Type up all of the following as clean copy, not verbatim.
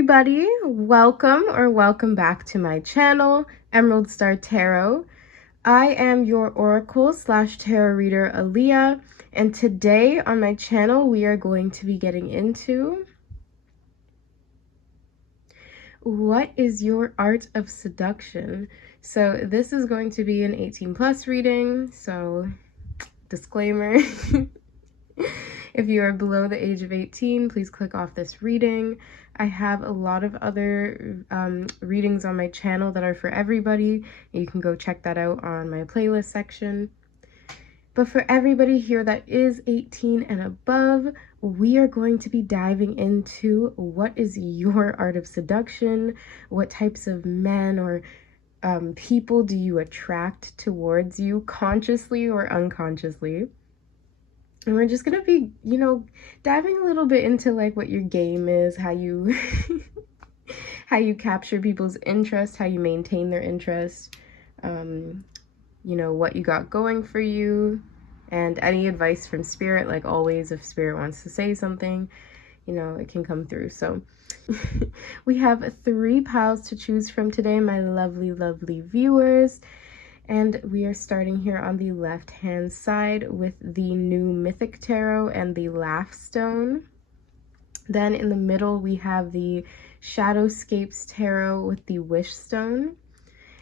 everybody, welcome back to my channel, Emerald Star Tarot. I am your oracle / tarot reader, Aaliyah, and today on my channel we are going to be getting into what is your art of seduction. So this is going to be an 18+ reading, so disclaimer. If you are below the age of 18, please click off this reading. I have a lot of other readings on my channel that are for everybody. You can go check that out on my playlist section. But for everybody here that is 18 and above, we are going to be diving into what is your art of seduction, what types of men or people do you attract towards you, consciously or unconsciously. And we're just gonna be, diving a little bit into like what your game is, how you how you capture people's interest, how you maintain their interest, what you got going for you, and any advice from spirit. Like always, if spirit wants to say something, it can come through. So we have 3 piles to choose from today, my lovely viewers. And we are starting here on the left-hand side with the New Mythic Tarot and the Laugh Stone. Then in the middle, we have the Shadowscapes Tarot with the Wish Stone.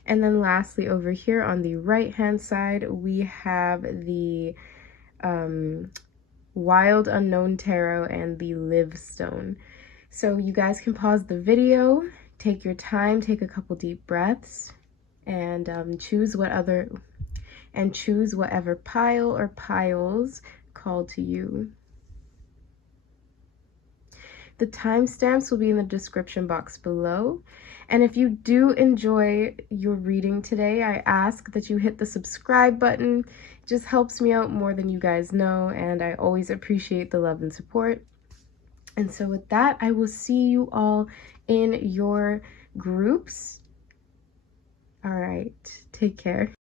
And then lastly, over here on the right-hand side, we have the Wild Unknown Tarot and the Live Stone. So you guys can pause the video, take your time, take a couple deep breaths, and choose whatever pile or piles call to you. The timestamps will be in the description box below. And if you do enjoy your reading today, I ask that you hit the subscribe button. It just helps me out more than you guys know, and I always appreciate the love and support. And so with that, I will see you all in your groups. All right, take care.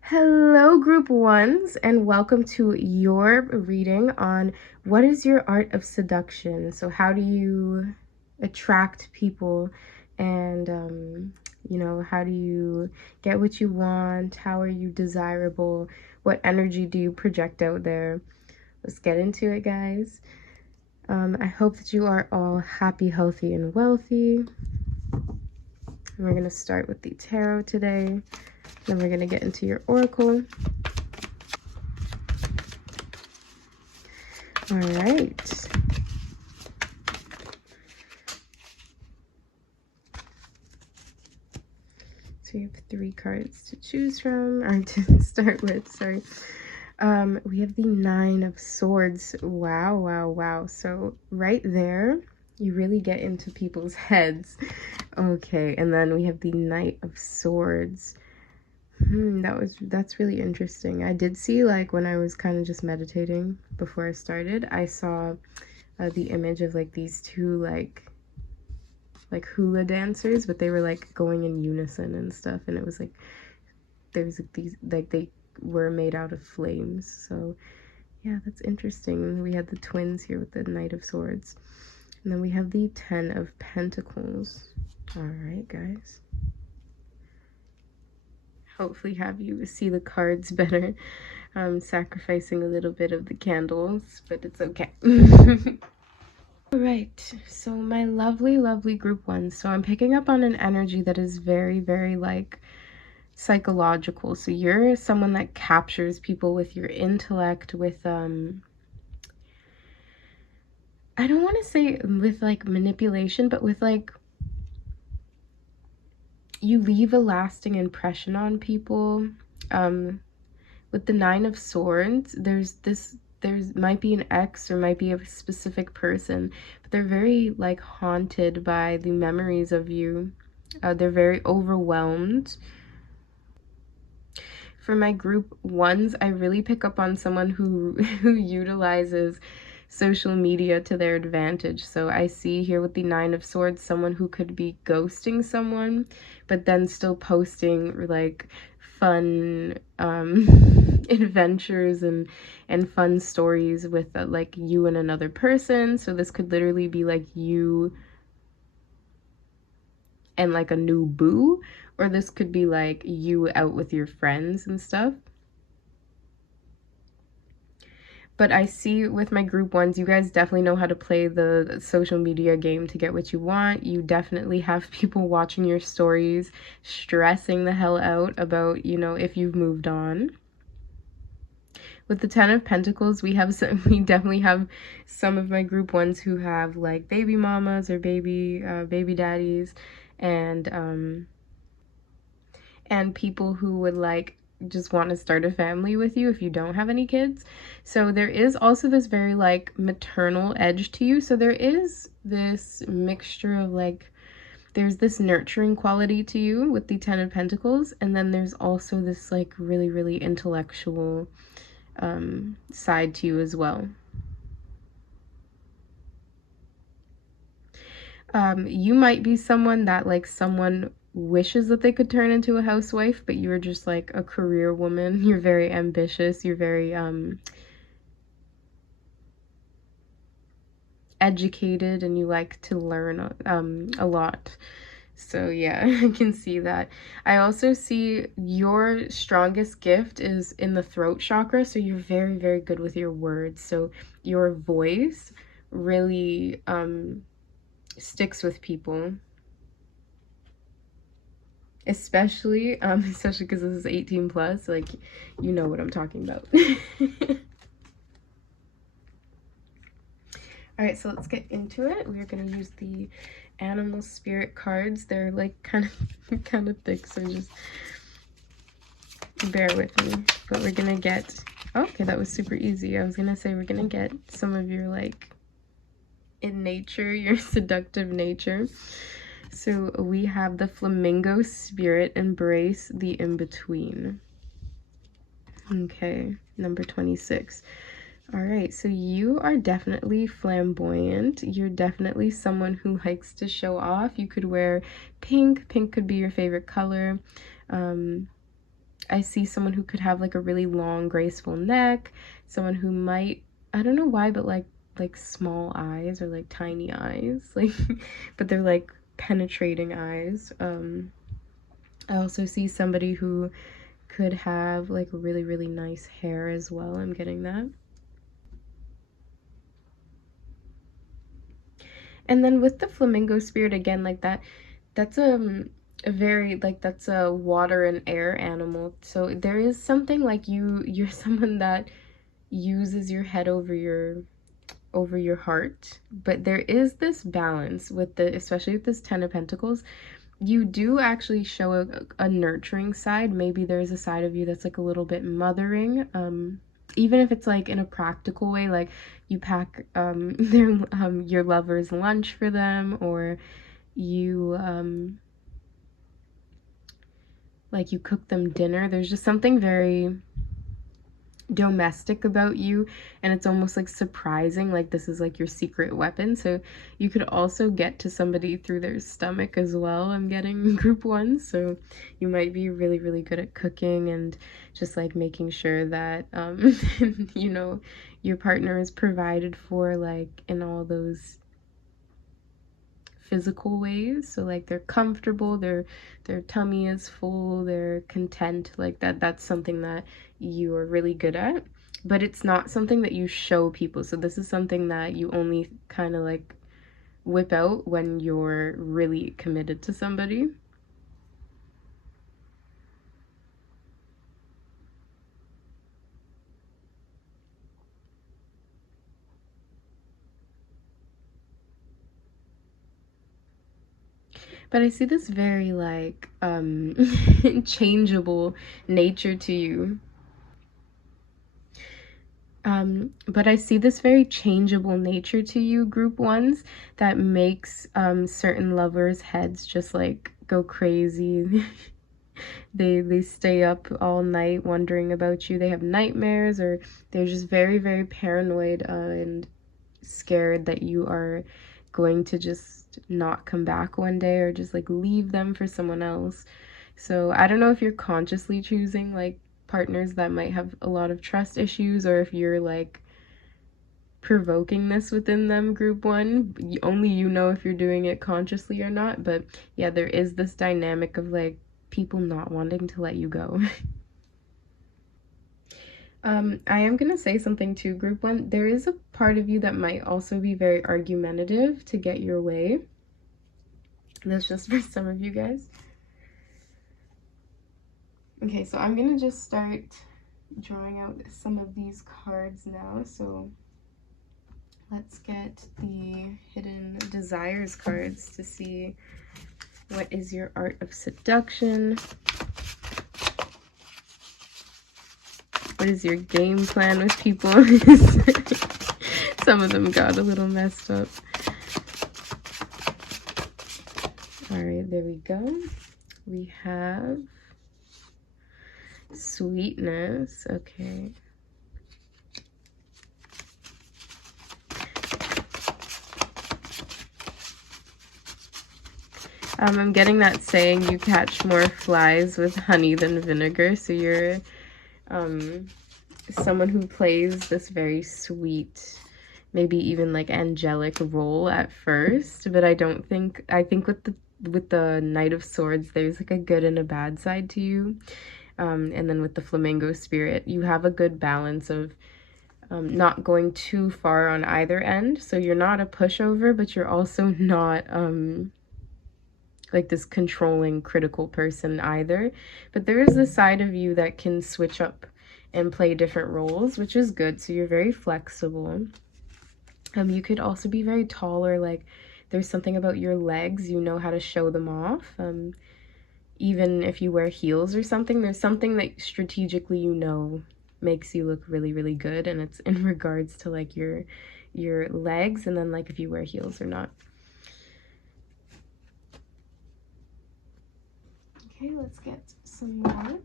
Hello, group ones, and welcome to your reading on what is your art of seduction. So how do you attract people, and how do you get what you want? How are you desirable? What energy do you project out there? Let's get into it, guys. I hope that you are all happy, healthy, and wealthy. And we're going to start with the tarot today. Then we're going to get into your oracle. All right. So we have 3 cards to choose from, or to start with, sorry. We have the 9 of Swords. Wow. So right there, you really get into people's heads. Okay, and then we have the Knight of Swords. That's really interesting. I did see, like, when I was kind of just meditating before I started, I saw the image of like these 2 like hula dancers, but they were like going in unison and stuff, and it was like there's like these, like they were made out of flames. So yeah, that's interesting. And we had the twins here with the Knight of Swords, and then we have the 10 of Pentacles. All right, guys. Hopefully have you see the cards better. Sacrificing a little bit of the candles, but it's okay. All right, so my lovely group ones. So I'm picking up on an energy that is very like psychological. So you're someone that captures people with your intellect, with I don't want to say with like manipulation, but with like you leave a lasting impression on people. With the 9 of Swords, there might be an ex or might be a specific person, but they're very like haunted by the memories of you. They're very overwhelmed. For my group ones, I really pick up on someone who utilizes social media to their advantage. So I see here with the Nine of Swords, someone who could be ghosting someone, but then still posting like fun adventures and fun stories with like you and another person. So this could literally be like you and like a new boo, or this could be like you out with your friends and stuff. But I see with my group ones, you guys definitely know how to play the social media game to get what you want. You definitely have people watching your stories, stressing the hell out about, you know, if you've moved on. With the Ten of Pentacles, we definitely have some of my group ones who have like baby mamas or baby daddies, and people who would like just want to start a family with you if you don't have any kids. So there is also this very like maternal edge to you. So there is this mixture of like, there's this nurturing quality to you with the Ten of Pentacles, and then there's also this like really, really intellectual side to you as well. You might be someone that like someone wishes that they could turn into a housewife, but you're just like a career woman. You're very ambitious. You're very educated, and you like to learn a lot. So yeah, I can see that. I also see your strongest gift is in the throat chakra. So you're very, very good with your words. So your voice really sticks with people. Especially because this is 18 plus, like, you know what I'm talking about. All right, so let's get into it. We're gonna use the animal spirit cards. They're like kind of thick, so just bear with me. But we're gonna get, okay, that was super easy. I was gonna say we're gonna get some of your like in nature, your seductive nature. So we have the flamingo spirit, embrace the in-between. Okay, number 26. All right, so you are definitely flamboyant. You're definitely someone who likes to show off. You could wear pink. Pink could be your favorite color. I see someone who could have like a really long, graceful neck. Someone who might, I don't know why, but like small eyes or like tiny eyes, like, but they're like penetrating eyes. I also see somebody who could have like really, really nice hair as well. I'm getting that. And then with the flamingo spirit again, like that's a very like that's a water and air animal. So there is something like you're someone that uses your head over your heart, but there is this balance with the, especially with this Ten of Pentacles. You do actually show a nurturing side. Maybe there's a side of you that's like a little bit mothering, even if it's like in a practical way, like you pack your lover's lunch for them, or you like you cook them dinner. There's just something very domestic about you, and it's almost like surprising, like this is like your secret weapon. So you could also get to somebody through their stomach as well. I'm getting group one, so you might be really, really good at cooking and just like making sure that you know, your partner is provided for, like in all those physical ways. So like they're comfortable, their tummy is full, they're content, like that's something that you are really good at, but it's not something that you show people. So this is something that you only kind of like whip out when you're really committed to somebody. But I see this very like changeable nature to you. But I see this very changeable nature to you, group ones, that makes certain lovers' heads just like go crazy. They stay up all night wondering about you. They have nightmares, or they're just very, very paranoid, and scared that you are going to just not come back one day or just like leave them for someone else. So I don't know if you're consciously choosing like partners that might have a lot of trust issues, or if you're like provoking this within them, group one. Only you know if you're doing it consciously or not. But yeah, there is this dynamic of like people not wanting to let you go. I am gonna say something to group one. There is a part of you that might also be very argumentative to get your way. That's just for some of you guys. Okay, so I'm gonna just start drawing out some of these cards now. So let's get the Hidden Desires cards to see what is your art of seduction. What is your game plan with people? Some of them got a little messed up. All right, there we go. We have sweetness. Okay. I'm getting that saying, you catch more flies with honey than vinegar. So you're someone who plays this very sweet, maybe even like angelic role at first, but I think with the Knight of Swords, there's like a good and a bad side to you. And then with the Flamingo Spirit, you have a good balance of not going too far on either end. So you're not a pushover, but you're also not like this controlling, critical person either. But there is this side of you that can switch up and play different roles, which is good. So you're very flexible. You could also be very tall, or like there's something about your legs, you know how to show them off. Even if you wear heels or something, there's something that strategically you know makes you look really, really good, and it's in regards to like your legs, and then like if you wear heels or not. Okay, let's get some more.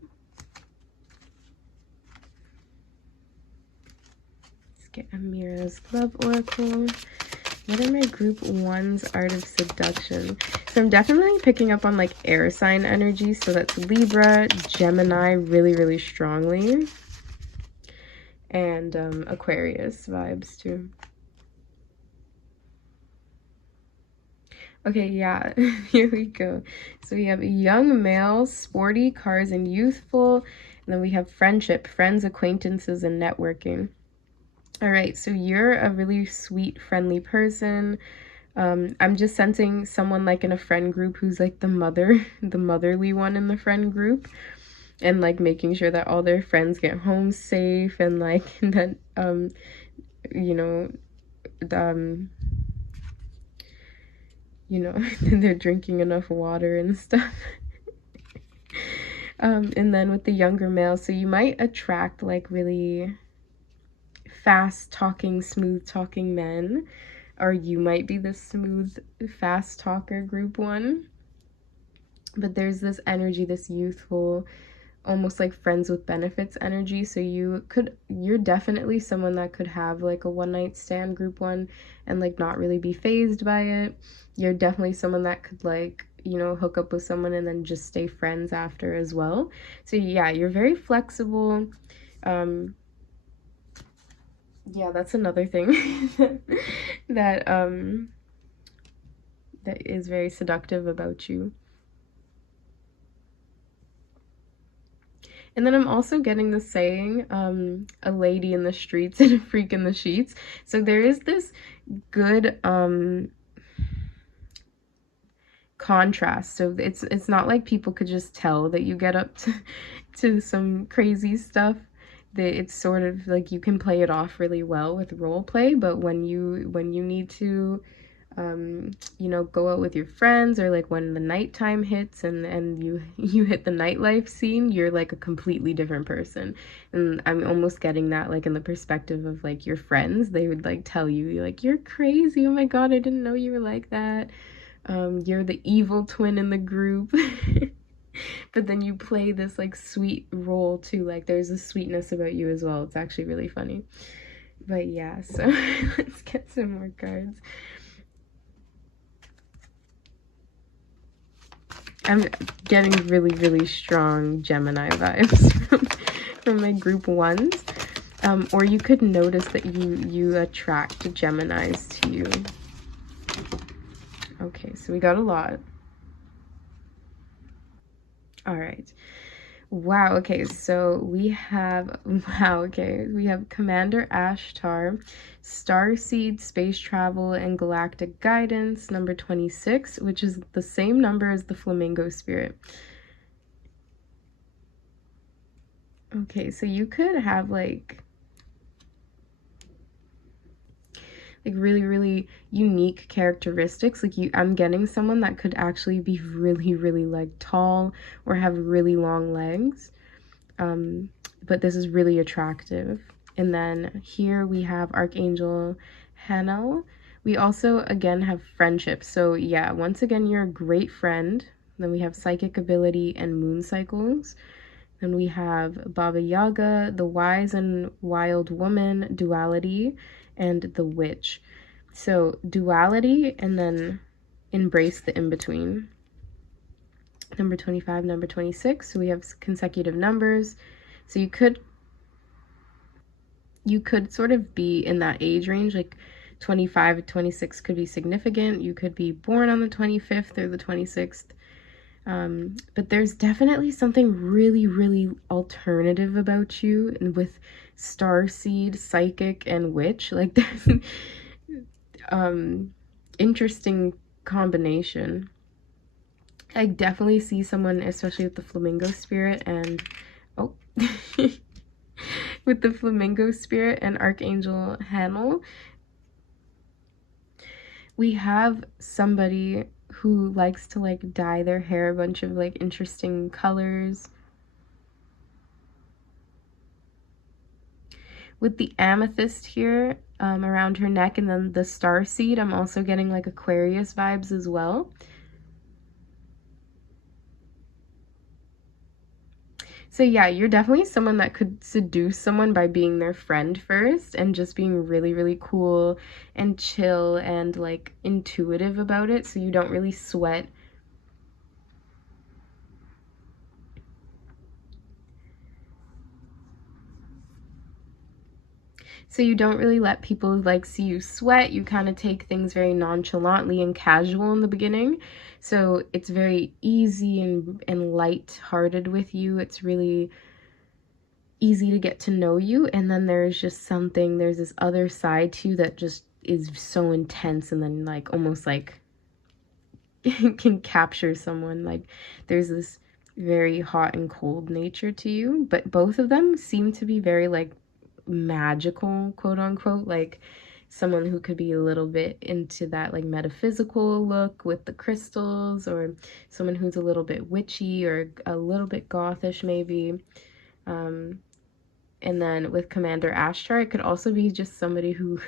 Let's get Amira's Love Oracle. What are my group one's art of seduction? So I'm definitely picking up on like air sign energy. So that's Libra, Gemini really, really strongly. And Aquarius vibes too. Okay, yeah, here we go. So we have young male, sporty, cars, and youthful. And then we have friendship, friends, acquaintances, and networking. All right, so you're a really sweet, friendly person. I'm just sensing someone like in a friend group who's like the motherly one in the friend group, and like making sure that all their friends get home safe, and like that, you know, they're drinking enough water and stuff. And then with the younger male, so you might attract like really fast talking, smooth talking men, or you might be the smooth, fast talker group one. But there's this energy, this youthful, almost like friends with benefits energy. So you're definitely someone that could have like a one night stand group one and like not really be phased by it. You're definitely someone that could like, hook up with someone and then just stay friends after as well. So yeah, you're very flexible. Yeah, that's another thing that that is very seductive about you. And then I'm also getting the saying, a lady in the streets and a freak in the sheets. So there is this good contrast. So it's not like people could just tell that you get up to some crazy stuff. It's sort of like you can play it off really well with role play, but when you need to go out with your friends, or like when the nighttime hits and you hit the nightlife scene, you're like a completely different person. And I'm almost getting that like in the perspective of like your friends. They would like tell you like, you're crazy, oh my god, I didn't know you were like that. You're the evil twin in the group. But then you play this like sweet role too, like there's a sweetness about you as well. It's actually really funny. But yeah, so let's get some more cards. I'm getting really, really strong Gemini vibes from my group ones. Or you could notice that you attract Geminis to you. Okay, so we got a lot. All right. Wow, okay, so we have, we have Commander Ashtar, Starseed, Space Travel, and Galactic Guidance, number 26, which is the same number as the Flamingo Spirit. Okay, so you could have like really, really unique characteristics. Like I'm getting someone that could actually be really, really like tall or have really long legs. But this is really attractive. And then here we have Archangel Hanel. We also again have friendship. So yeah, once again, you're a great friend. Then we have psychic ability and moon cycles. Then we have Baba Yaga, the wise and wild woman, duality, and the witch. So duality and then embrace the in-between. Number 25, number 26. So we have consecutive numbers. So you could sort of be in that age range, like 25 26 could be significant. You could be born on the 25th or the 26th. But there's definitely something really, really alternative about you, and with Starseed, Psychic, and Witch, like there's interesting combination. I definitely see someone, especially with the Flamingo Spirit and oh with the Flamingo Spirit and Archangel Hanel. We have somebody who likes to like dye their hair a bunch of like interesting colors. With the amethyst here around her neck and then the star seed, I'm also getting like Aquarius vibes as well. So yeah, you're definitely someone that could seduce someone by being their friend first and just being really, really cool and chill and like intuitive about it, so you don't really sweat. So you don't really let people like see you sweat. You kind of take things very nonchalantly and casual in the beginning. So it's very easy and light-hearted with you. It's really easy to get to know you. And then there's just something, there's this other side to you that just is so intense and then like almost like can capture someone. Like there's this very hot and cold nature to you, but both of them seem to be very like magical, quote unquote, like someone who could be a little bit into that like metaphysical look with the crystals, or someone who's a little bit witchy or a little bit gothish maybe. And then with Commander Ashtar, it could also be just somebody who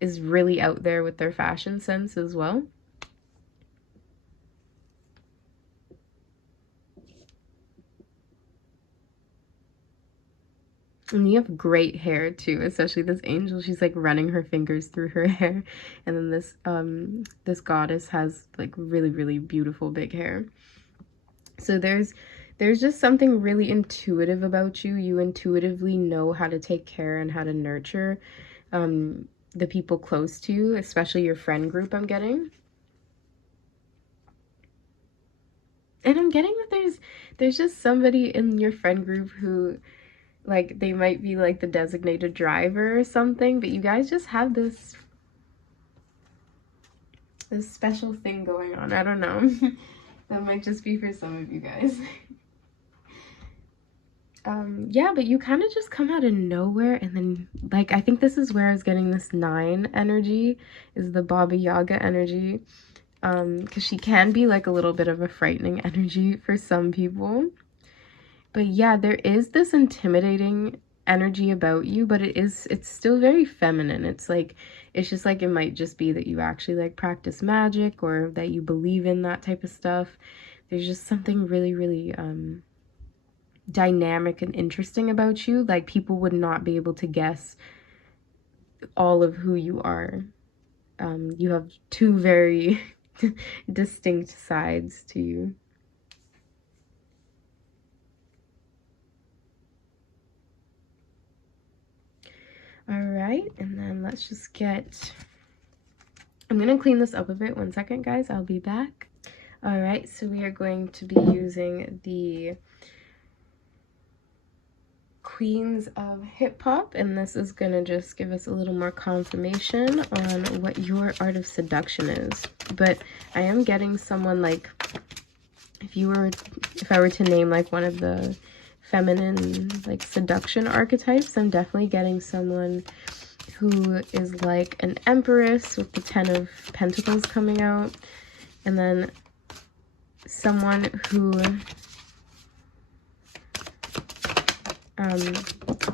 is really out there with their fashion sense as well. And you have great hair too, especially this angel. She's like running her fingers through her hair. And then this goddess has like really, really beautiful big hair. So there's just something really intuitive about you. You intuitively know how to take care and how to nurture the people close to you, especially your friend group, I'm getting. And I'm getting that there's just somebody in your friend group who like they might be like the designated driver or something, but you guys just have this special thing going on. I don't know. That might just be for some of you guys. Yeah, but you kind of just come out of nowhere, and then like I think this is where I was getting this 9 energy, is the Baba Yaga energy. Because she can be like a little bit of a frightening energy for some people. But yeah, there is this intimidating energy about you, but it's still very feminine. It's just like it might just be that you actually like practice magic or that you believe in that type of stuff. There's just something really, really dynamic and interesting about you. Like people would not be able to guess all of who you are. You have two very distinct sides to you. All right, and then let's just get, I'm gonna clean this up a bit. 1 second, guys, I'll be back. All right, so we are going to be using the Queens of Hip Hop, and this is gonna just give us a little more confirmation on what your art of seduction is. But I am getting someone like, if I were to name like one of the feminine like seduction archetypes, I'm definitely getting someone who is like an empress with the 10 of Pentacles coming out, and then someone who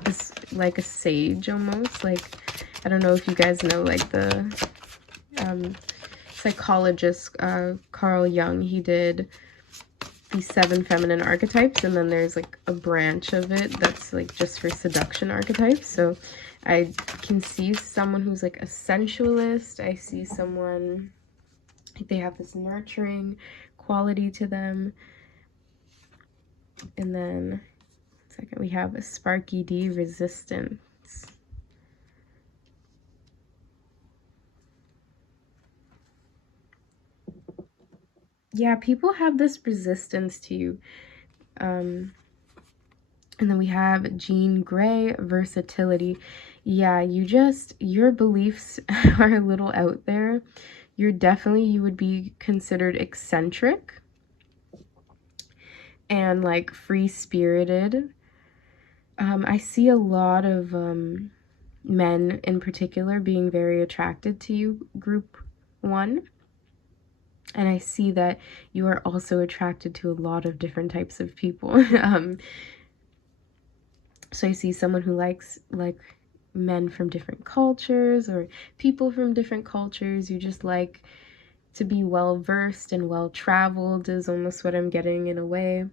is like a sage almost. Like, I don't know if you guys know like the psychologist Carl Jung. He did these 7 feminine archetypes, and then there's like a branch of it that's like just for seduction archetypes. So I can see someone who's like a sensualist. I see someone like they have this nurturing quality to them, and then second we have a sparky D, resistance. Yeah, people have this resistance to you. And then we have Jean Grey, versatility. Yeah, your beliefs are a little out there. You would be considered eccentric and like free-spirited. I see a lot of men in particular being very attracted to you, group 1. And I see that you are also attracted to a lot of different types of people. So I see someone who likes like men from different cultures or people from different cultures. You just like to be well versed and well traveled is almost what I'm getting in a way.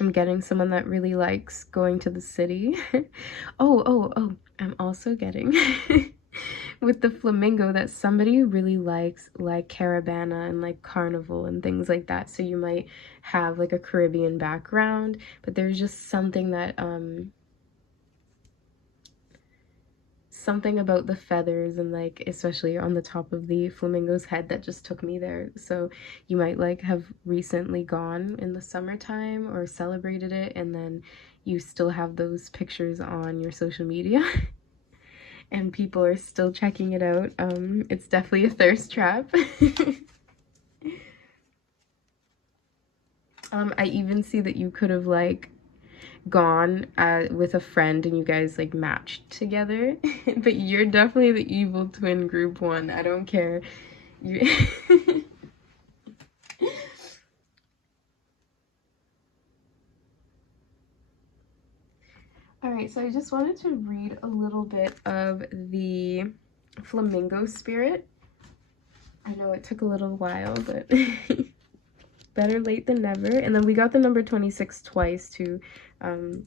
I'm getting someone that really likes going to the city. Oh, I'm also getting with the flamingo that somebody really likes like Caravana and like Carnival and things like that. So you might have like a Caribbean background, but there's just something that something about the feathers and like especially on the top of the flamingo's head that just took me there. So you might like have recently gone in the summertime or celebrated it, and then you still have those pictures on your social media and people are still checking it out. It's definitely a thirst trap. I even see that you could have like gone with a friend and you guys like matched together. But you're definitely the evil twin, group 1. I don't care. You all right, so I just wanted to read a little bit of the flamingo spirit. I know it took a little while, but better late than never. And then we got the number 26 twice too.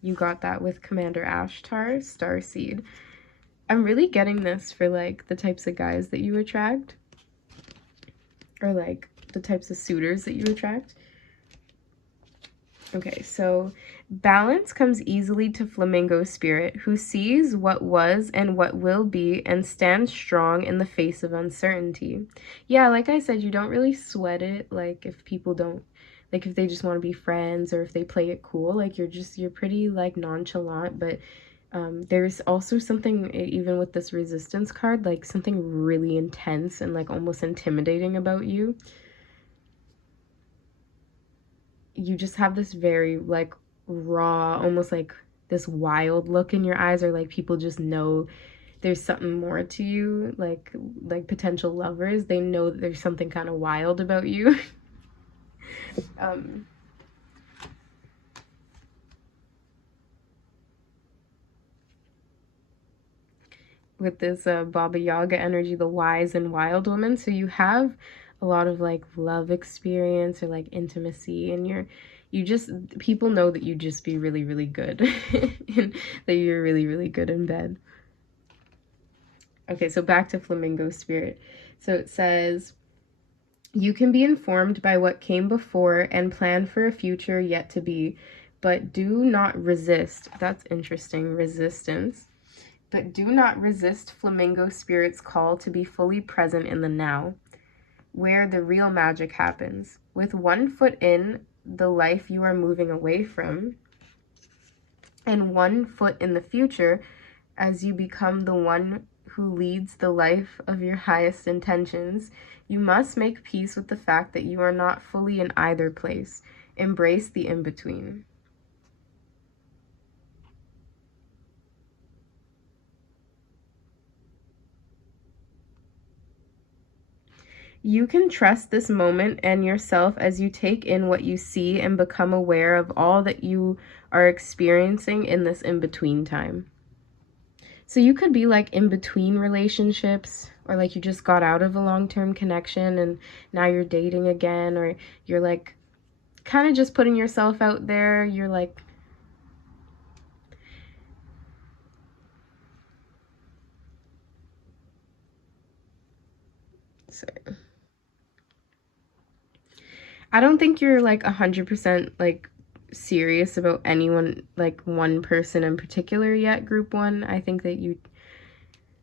You got that with Commander Ashtar, Starseed. I'm really getting this for like the types of guys that you attract, or like the types of suitors that you attract. Okay, so balance comes easily to flamingo spirit, who sees what was and what will be and stands strong in the face of uncertainty. Yeah, like I said, you don't really sweat it. Like if people don't, like if they just want to be friends or if they play it cool, like you're pretty like nonchalant. But there's also something, even with this resistance card, like something really intense and like almost intimidating about you. You just have this very like raw, almost like this wild look in your eyes, or like people just know there's something more to you, like potential lovers, they know that there's something kind of wild about you. With this Baba Yaga energy, the wise and wild woman, so you have a lot of like love experience or like intimacy, and people know that you just be really, really good and that you're really, really good in bed. Okay, so back to flamingo spirit. So it says, you can be informed by what came before and plan for a future yet to be, but do not resist. That's interesting, resistance. But do not resist flamingo spirit's call to be fully present in the now, where the real magic happens. With one foot in the life you are moving away from, and one foot in the future as you become the one who leads the life of your highest intentions, you must make peace with the fact that you are not fully in either place. Embrace the in-between. You can trust this moment and yourself as you take in what you see and become aware of all that you are experiencing in this in-between time. So you could be like in between relationships, or like you just got out of a long-term connection and now you're dating again, or you're like kind of just putting yourself out there. You're like, sorry. I don't think you're like 100% like serious about anyone, like one person in particular yet, group one. I think that you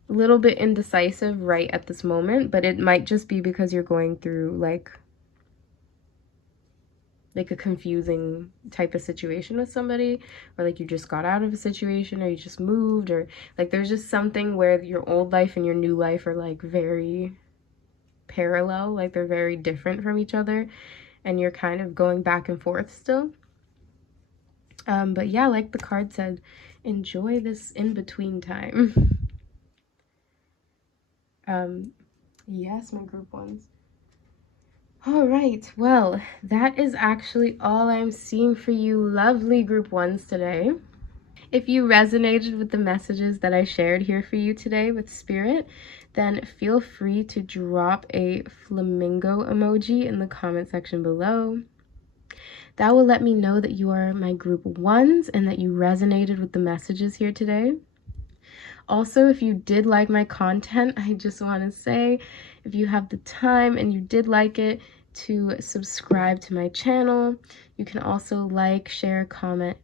a little bit indecisive right at this moment, but it might just be because you're going through like a confusing type of situation with somebody, or like you just got out of a situation, or you just moved, or like there's just something where your old life and your new life are like very parallel, like they're very different from each other, and you're kind of going back and forth still. But yeah, like the card said, enjoy this in-between time. Yes, my group ones. All right, well, that is actually all I'm seeing for you lovely group ones today. If you resonated with the messages that I shared here for you today with Spirit, then feel free to drop a flamingo emoji in the comment section below. That will let me know that you are my group ones and that you resonated with the messages here today. Also, if you did like my content, I just want to say, if you have the time and you did like it, to subscribe to my channel. You can also like, share, comment.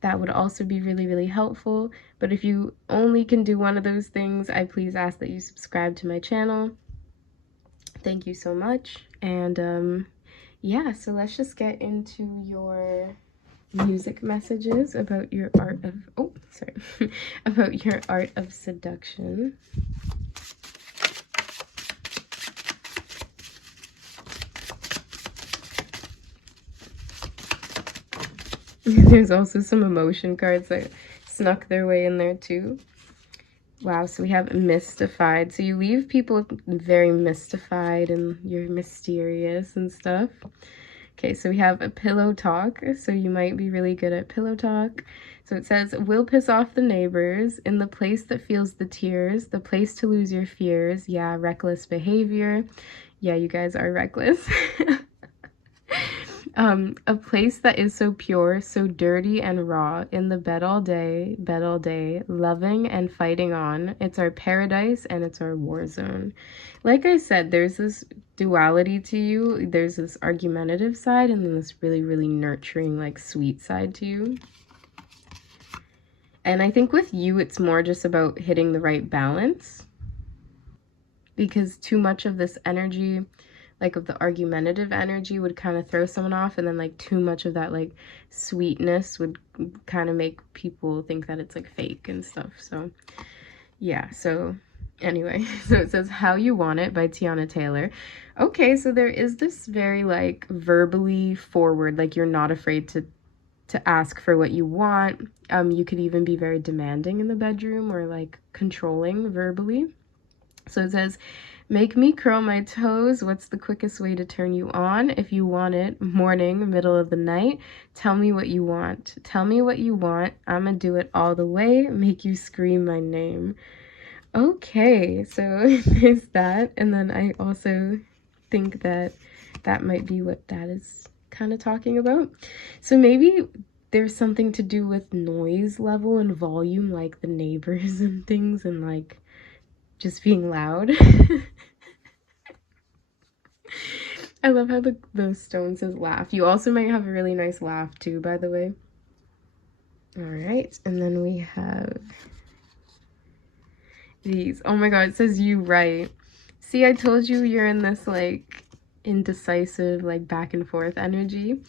That would also be really, really helpful. But if you only can do one of those things, I please ask that you subscribe to my channel. Thank you so much. And yeah, so let's just get into your music messages about your art of, oh, sorry, about your art of seduction. There's also some emotion cards that snuck their way in there too. Wow, so we have mystified. So you leave people very mystified and you're mysterious and stuff. Okay, so we have a pillow talk. So you might be really good at pillow talk. So it says, will piss off the neighbors, in the place that feels the tears, the place to lose your fears. Yeah, reckless behavior. Yeah, you guys are reckless. A place that is so pure, so dirty and raw, in the bed all day, loving and fighting on. It's our paradise and it's our war zone. Like I said, there's this duality to you. There's this argumentative side and then this really, really nurturing, like sweet side to you. And I think with you, it's more just about hitting the right balance, because too much of this energy, like of the argumentative energy, would kind of throw someone off, and then like too much of that like sweetness would kind of make people think that it's like fake and stuff. So yeah, so anyway, so it says How You Want It by Tiana Taylor. Okay, so there is this very like verbally forward, like you're not afraid to ask for what you want. You could even be very demanding in the bedroom, or like controlling verbally. So it says, make me curl my toes. What's the quickest way to turn you on? If you want it, morning, middle of the night. Tell me what you want. Tell me what you want. I'ma do it all the way. Make you scream my name. Okay, so there's that. And then I also think that that might be what that is kind of talking about. So maybe there's something to do with noise level and volume, like the neighbors and things, and like just being loud. I love how the stone says laugh. You also might have a really nice laugh too, by the way. All right, and then we have these. Oh my god, it says you right. See, I told you you're in this like indecisive, like back and forth energy.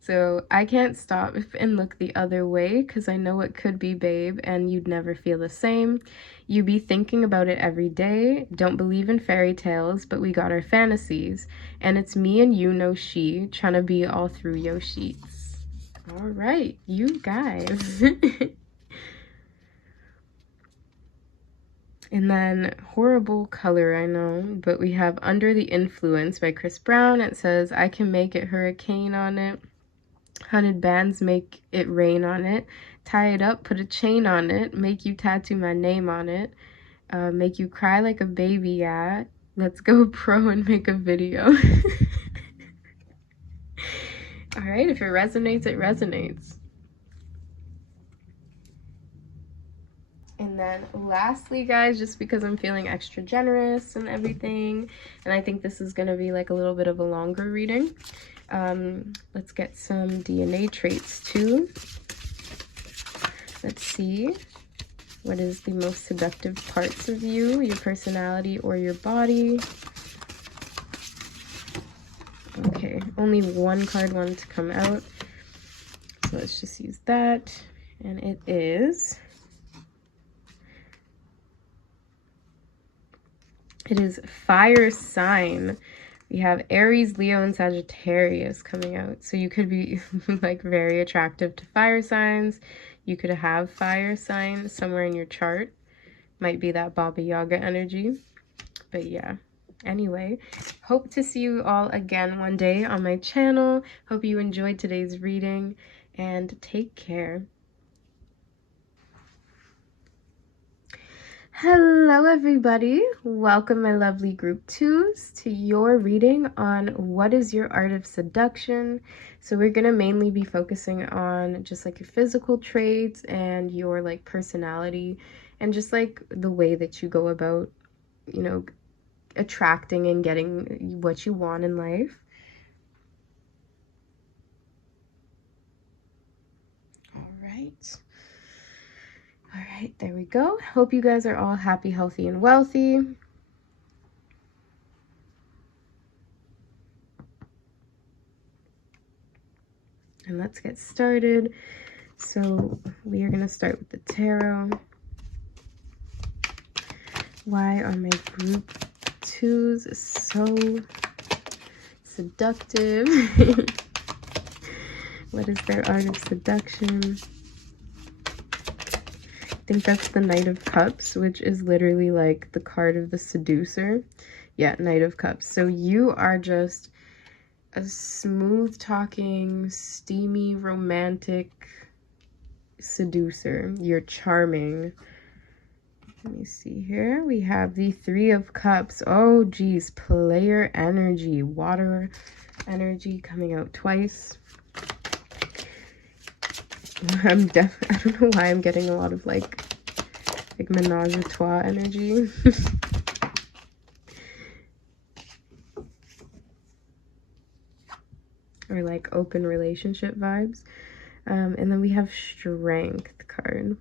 So I can't stop and look the other way because I know it could be, babe, and you'd never feel the same. You be thinking about it every day. Don't believe in fairy tales, but we got our fantasies. And it's me and you, no she, trying to be all through your sheets. All right, you guys. And then horrible color, I know, but we have Under the Influence by Chris Brown. It says, I can make it hurricane on it. 100 bands, make it rain on it. Tie it up, put a chain on it. Make you tattoo my name on it. Make you cry like a baby, yeah. Let's go pro and make a video. All right, if it resonates, it resonates. And then lastly, guys, just because I'm feeling extra generous and everything, and I think this is going to be like a little bit of a longer reading, let's get some DNA traits too. Let's see. What is the most seductive parts of you, your personality or your body? Okay, only one card wanted to come out. So let's just use that. And it is fire sign. We have Aries, Leo, and Sagittarius coming out. So you could be like very attractive to fire signs. You could have fire sign somewhere in your chart. Might be that Baba Yaga energy. But yeah. Anyway, hope to see you all again one day on my channel. Hope you enjoyed today's reading and take care. Hello everybody, welcome my lovely group 2s to your reading on what is your art of seduction. So we're going to mainly be focusing on just like your physical traits and your like personality and just like the way that you go about, you know, attracting and getting what you want in life. All right, there we go. Hope you guys are all happy, healthy, and wealthy. And let's get started. So we are going to start with the tarot. Why are my group 2s so seductive? What is their art of seduction? I think that's the Knight of Cups, which is literally like the card of the seducer. Yeah, Knight of Cups. So you are just a smooth talking, steamy, romantic seducer. You're charming. Let me see here. We have the Three of Cups. Oh geez, player energy, water energy coming out twice. I don't know why I'm getting a lot of like menage a trois energy. Or like open relationship vibes. And then we have Strength card.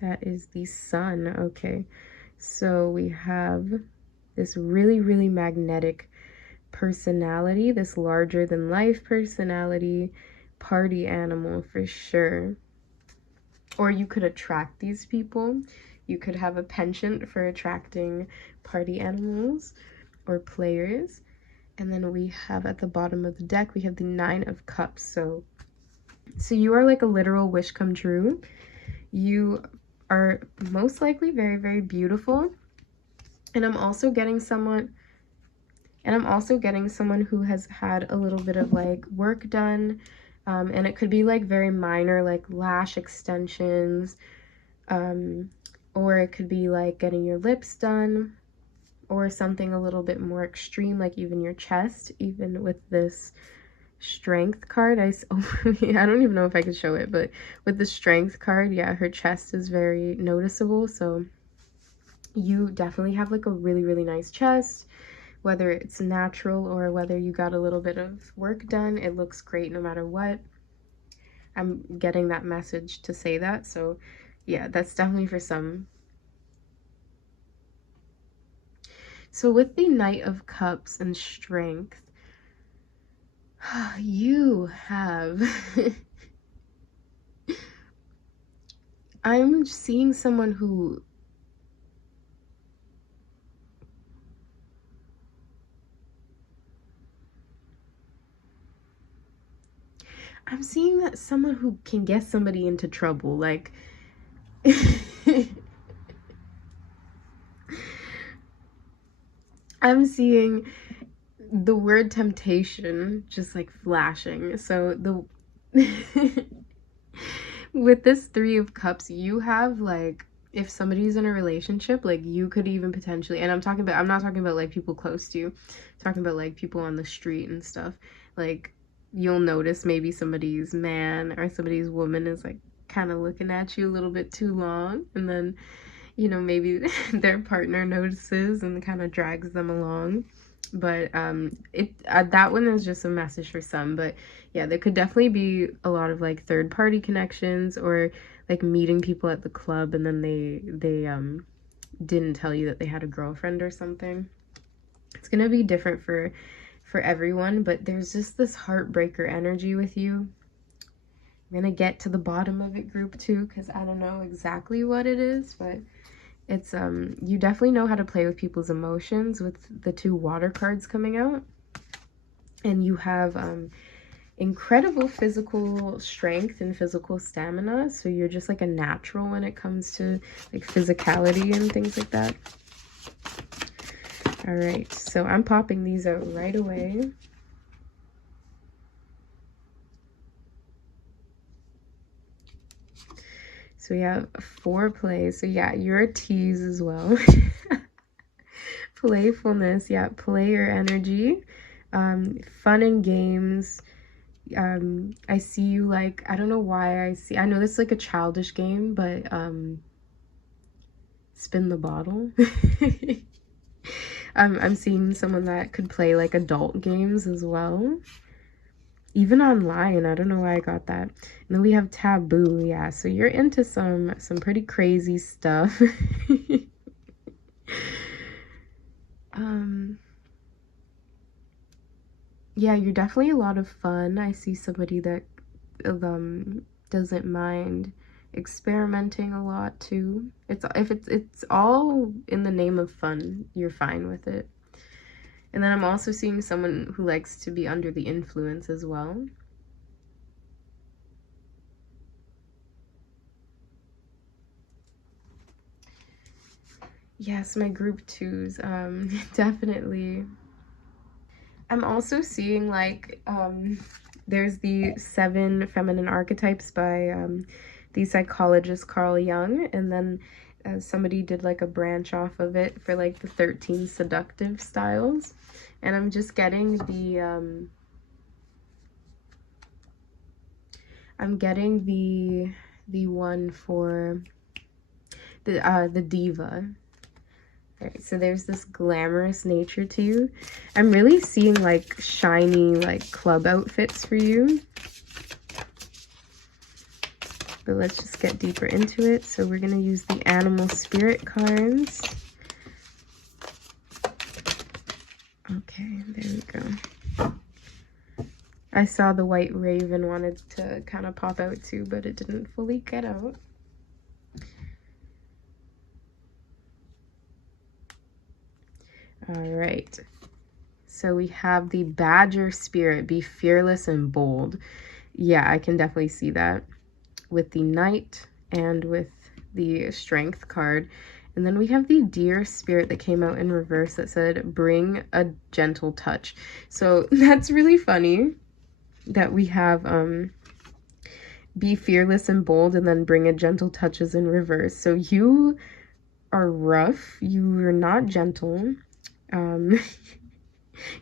That is the Sun. Okay, so we have this really, really magnetic personality, this larger than life personality, party animal for sure. Or you could attract these people. You could have a penchant for attracting party animals or players. And then we have at the bottom of the deck, we have the Nine of Cups. So you are like a literal wish come true. You are most likely very, very beautiful. And I'm also getting someone who has had a little bit of like work done. And it could be like very minor, like lash extensions, or it could be like getting your lips done, or something a little bit more extreme, like even your chest, even with this strength card. I don't even know if I could show it, but with the strength card, yeah, her chest is very noticeable. So you definitely have like a really, really nice chest, whether it's natural or whether you got a little bit of work done. It looks great no matter what. I'm getting that message to say that. So yeah, that's definitely for some. So with the Knight of Cups and strength, you have I'm seeing someone who I'm seeing that someone who can get somebody into trouble, like I'm seeing the word temptation just like flashing. So the with this Three of Cups, you have like, if somebody's in a relationship, like you could even potentially, and I'm not talking about like people close to you, I'm talking about like people on the street and stuff. Like you'll notice maybe somebody's man or somebody's woman is like kind of looking at you a little bit too long, and then maybe their partner notices and kind of drags them along. But that one is just a message for some. But yeah, there could definitely be a lot of like third party connections, or like meeting people at the club and then they didn't tell you that they had a girlfriend or something. It's gonna be different for everyone, but there's just this heartbreaker energy with you. I'm gonna get to the bottom of it, group 2, because I don't know exactly what it is, but it's you definitely know how to play with people's emotions with the 2 water cards coming out. And you have incredible physical strength and physical stamina, so you're just like a natural when it comes to like physicality and things like that. All right, so I'm popping these out right away. So we have foreplay. So yeah, you're a tease as well. Playfulness, yeah, player energy, fun and games. I see you like, I don't know why I know this is like a childish game, but spin the bottle. I'm seeing someone that could play like adult games as well, even online. I don't know why I got that. And then we have taboo. Yeah, so you're into some pretty crazy stuff. Yeah, you're definitely a lot of fun. I see somebody that doesn't mind experimenting a lot too. It's all in the name of fun, you're fine with it. And then I'm also seeing someone who likes to be under the influence as well. Yes, my group 2s, definitely. I'm also seeing like there's the 7 feminine archetypes by the psychologist Carl Jung, and then somebody did like a branch off of it for like the 13 seductive styles. And I'm just getting the one for the diva. Alright, so there's this glamorous nature to you. I'm really seeing like shiny like club outfits for you. But let's just get deeper into it. So we're going to use the animal spirit cards. Okay, there we go. I saw the white raven wanted to kind of pop out too, but it didn't fully get out. All right, so we have the badger spirit, be fearless and bold. Yeah, I can definitely see that with the knight and with the strength card. And then we have the deer spirit that came out in reverse that said, bring a gentle touch. So that's really funny that we have be fearless and bold and then bring a gentle touches in reverse. So you are rough, you are not gentle, Um,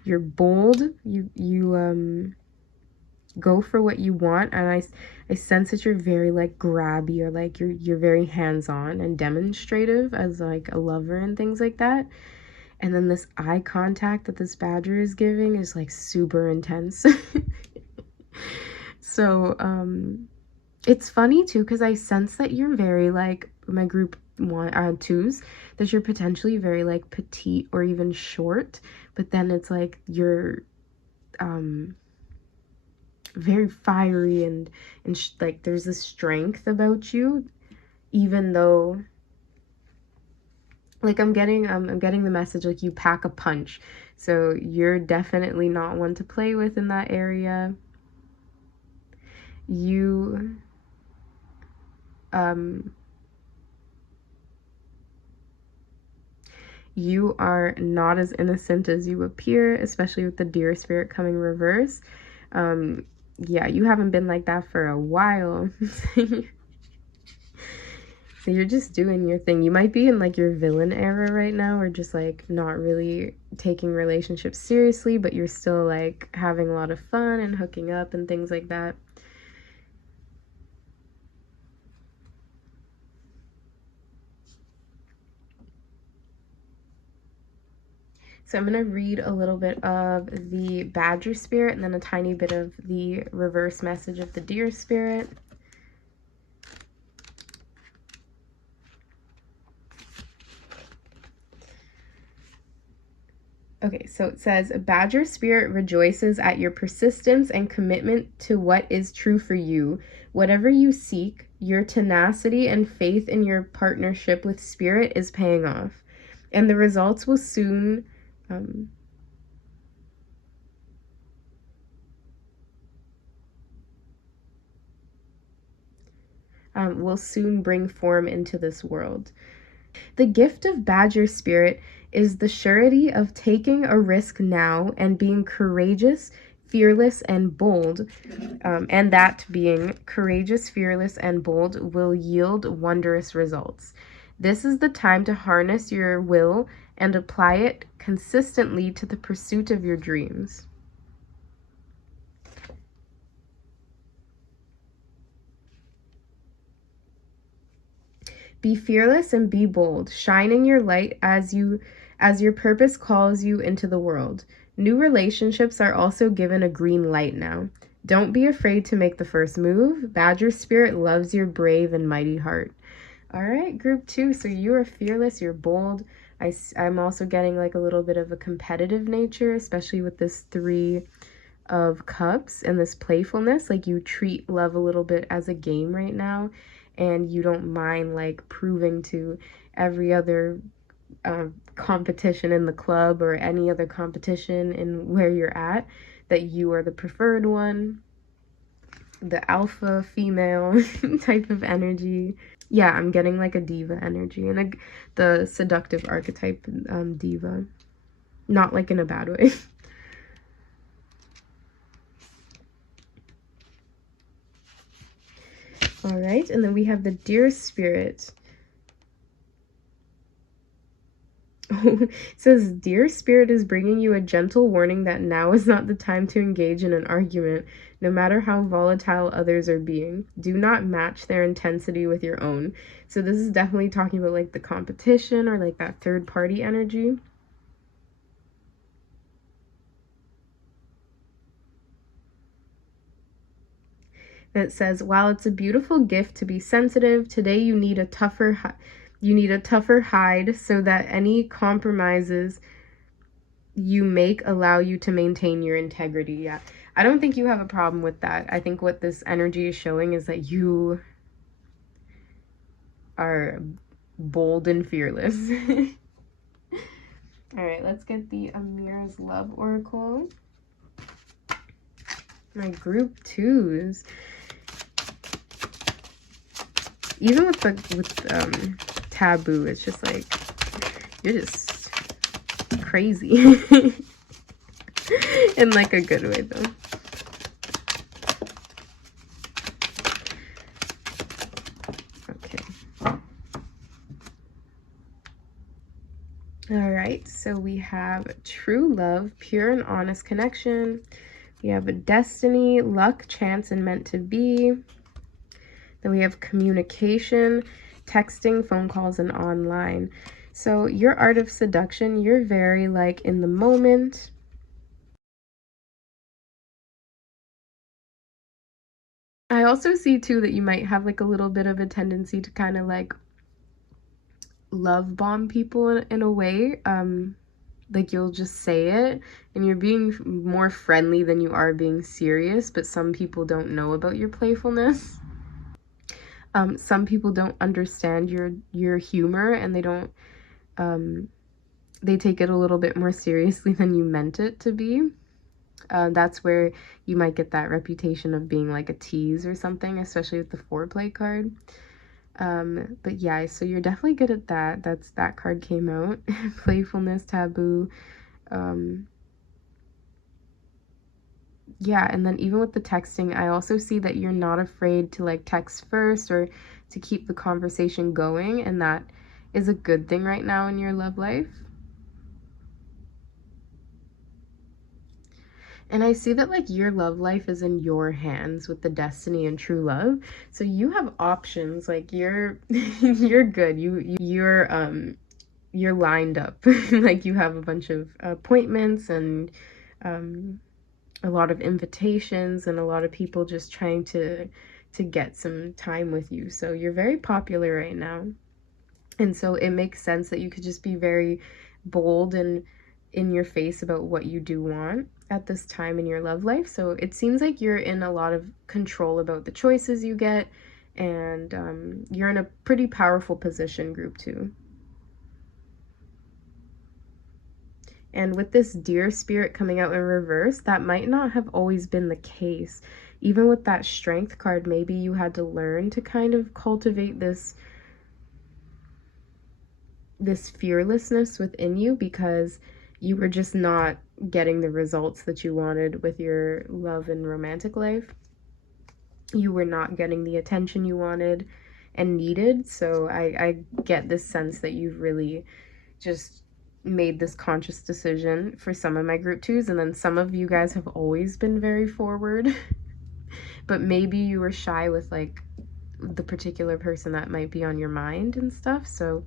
you're bold. You go for what you want, and I sense that you're very like grabby, or like you're very hands-on and demonstrative as like a lover and things like that. And then this eye contact that this badger is giving is like super intense. So it's funny too, because I sense that you're very like, my group twos, that you're potentially very like petite or even short, but then it's like you're very fiery and like there's this strength about you, even though like I'm getting the message like you pack a punch. So you're definitely not one to play with in that area. You you are not as innocent as you appear, especially with the deer spirit coming reverse. Yeah, you haven't been like that for a while. So you're just doing your thing. You might be in like your villain era right now, or just like not really taking relationships seriously, but you're still like having a lot of fun and hooking up and things like that. So I'm going to read a little bit of the badger spirit and then a tiny bit of the reverse message of the deer spirit. Okay, so it says, Badger spirit rejoices at your persistence and commitment to what is true for you. Whatever you seek, your tenacity and faith in your partnership with spirit is paying off. And the results will soon bring form into this world. The gift of Badger spirit is the surety of taking a risk now and being courageous, fearless, and bold. And that being courageous, fearless, and bold will yield wondrous results. This is the time to harness your will and apply it consistently to the pursuit of your dreams. Be fearless and be bold. Shine in your light as your purpose calls you into the world. New relationships are also given a green light now. Don't be afraid to make the first move. Badger spirit loves your brave and mighty heart. All right, group 2. So you are fearless, you're bold. I'm also getting like a little bit of a competitive nature, especially with this 3 of cups and this playfulness. Like you treat love a little bit as a game right now, and you don't mind like proving to every other competition in the club or any other competition in where you're at that you are the preferred one, the alpha female type of energy. Yeah, I'm getting like a diva energy and the seductive archetype diva, not like in a bad way. All right, and then we have the deer spirit. It says, Dear Spirit is bringing you a gentle warning that now is not the time to engage in an argument, no matter how volatile others are being. Do not match their intensity with your own. So this is definitely talking about like the competition or like that third party energy. That says, while it's a beautiful gift to be sensitive, today you need a tougher hide so that any compromises you make allow you to maintain your integrity. Yeah, I don't think you have a problem with that. I think what this energy is showing is that you are bold and fearless. All right, let's get the Amira's Love Oracle. My group 2s. Even with taboo, it's just like you're just crazy. In like a good way though. Okay. All right, so we have true love, pure and honest connection. We have destiny, luck, chance, and meant to be. Then we have communication, texting, phone calls, and online. So your art of seduction, you're very like in the moment. I also see too that you might have like a little bit of a tendency to kind of like love bomb people in a way. Like you'll just say it and you're being more friendly than you are being serious, but some people don't know about your playfulness. Some people don't understand your humor, and they take it a little bit more seriously than you meant it to be. That's where you might get that reputation of being like a tease or something, especially with the foreplay card. But yeah, so you're definitely good at that. That card came out. Playfulness, taboo. Yeah, and then even with the texting, I also see that you're not afraid to like text first or to keep the conversation going, and that is a good thing right now in your love life. And I see that like your love life is in your hands with the destiny and true love. So you have options. Like you're you're good. You're lined up. Like you have a bunch of appointments and um a lot of invitations and a lot of people just trying to get some time with you. So you're very popular right now. And so it makes sense that you could just be very bold and in your face about what you do want at this time in your love life. So it seems like you're in a lot of control about the choices you get, and you're in a pretty powerful position, group two. And with this deer spirit coming out in reverse, that might not have always been the case. Even with that strength card, maybe you had to learn to kind of cultivate this fearlessness within you because you were just not getting the results that you wanted with your love and romantic life. You were not getting the attention you wanted and needed. So I get this sense that you've really just made this conscious decision for some of my group twos, and then some of you guys have always been very forward. But maybe you were shy with like the particular person that might be on your mind and stuff. So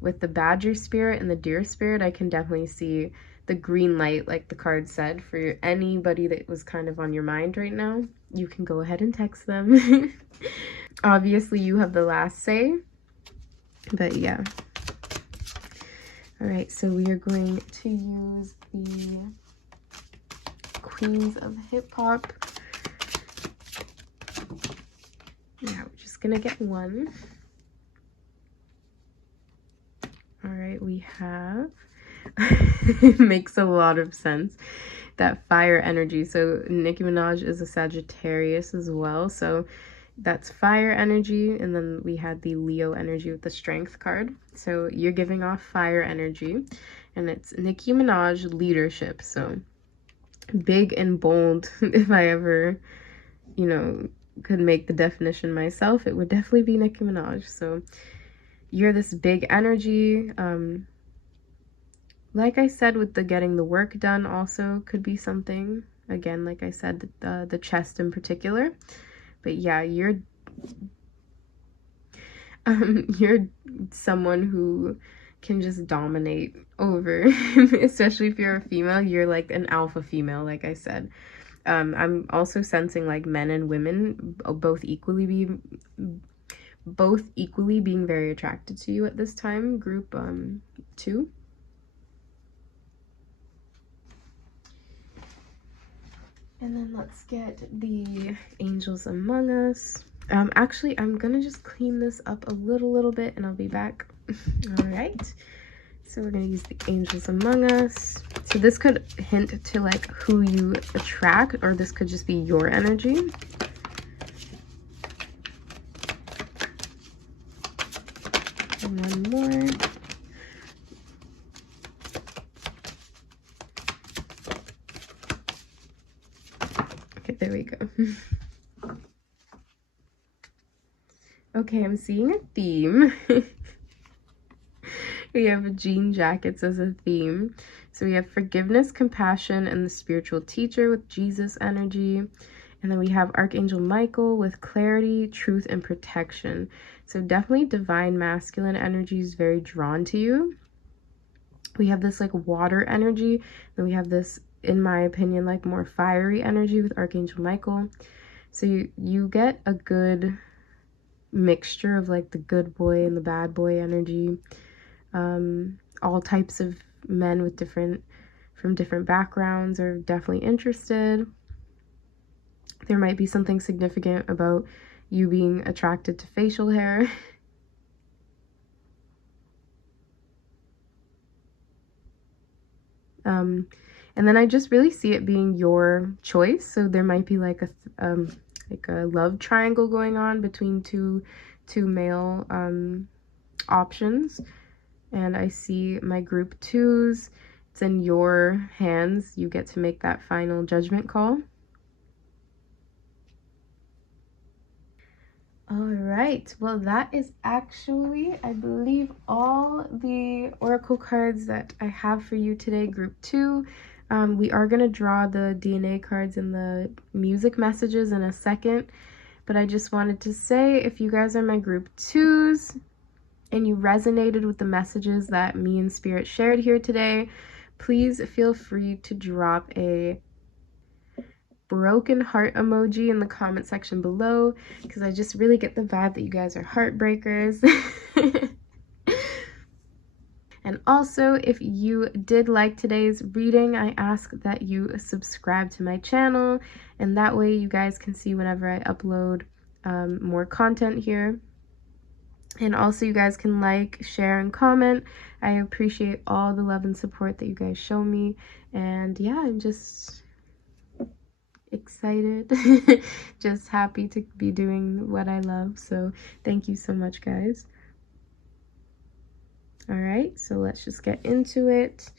with the badger spirit and the deer spirit, I can definitely see the green light, like the card said, for anybody that was kind of on your mind right now. You can go ahead and text them. Obviously you have the last say, but yeah. All right, so we are going to use the Queens of Hip Hop. Yeah, we're just gonna get one. All right, we have, it makes a lot of sense, that fire energy. So Nicki Minaj is a Sagittarius as well. So that's fire energy. And then we had the Leo energy with the strength card. So you're giving off fire energy, and it's Nicki Minaj leadership. So big and bold. If I ever, you know, could make the definition myself, it would definitely be Nicki Minaj. So you're this big energy. Like I said, with the getting the work done also could be something. Again, like I said, the chest in particular. But yeah, you're someone who can just dominate over, especially if you're a female. You're like an alpha female, like I said. I'm also sensing like men and women both equally being very attracted to you at this time, group 2. And then let's get the angels among us. Actually, I'm gonna just clean this up a little bit and I'll be back. All right. So we're gonna use the angels among us. So this could hint to like who you attract, or this could just be your energy. And one more. Okay, there we go. Okay, I'm seeing a theme. We have jean jackets as a theme. So we have forgiveness, compassion, and the spiritual teacher with Jesus energy. And then we have Archangel Michael with clarity, truth, and protection. So definitely divine masculine energy is very drawn to you. We have this like water energy. Then we have this, in my opinion, like more fiery energy with Archangel Michael. So you get a good mixture of like the good boy and the bad boy energy. All types of men with from different backgrounds are definitely interested. There might be something significant about you being attracted to facial hair. And then I just really see it being your choice. So there might be like a love triangle going on between two male options. And I see my group twos. It's in your hands. You get to make that final judgment call. All right, well, that is actually, I believe, all the oracle cards that I have for you today, group 2. We are going to draw the DNA cards and the music messages in a second, but I just wanted to say, if you guys are my group 2s and you resonated with the messages that me and Spirit shared here today, please feel free to drop a broken heart emoji in the comment section below, because I just really get the vibe that you guys are heartbreakers. And also, if you did like today's reading, I ask that you subscribe to my channel, and that way you guys can see whenever I upload more content here. And also, you guys can like, share, and comment. I appreciate all the love and support that you guys show me. And yeah, I'm just excited, just happy to be doing what I love. So thank you so much, guys. All right, so let's just get into it.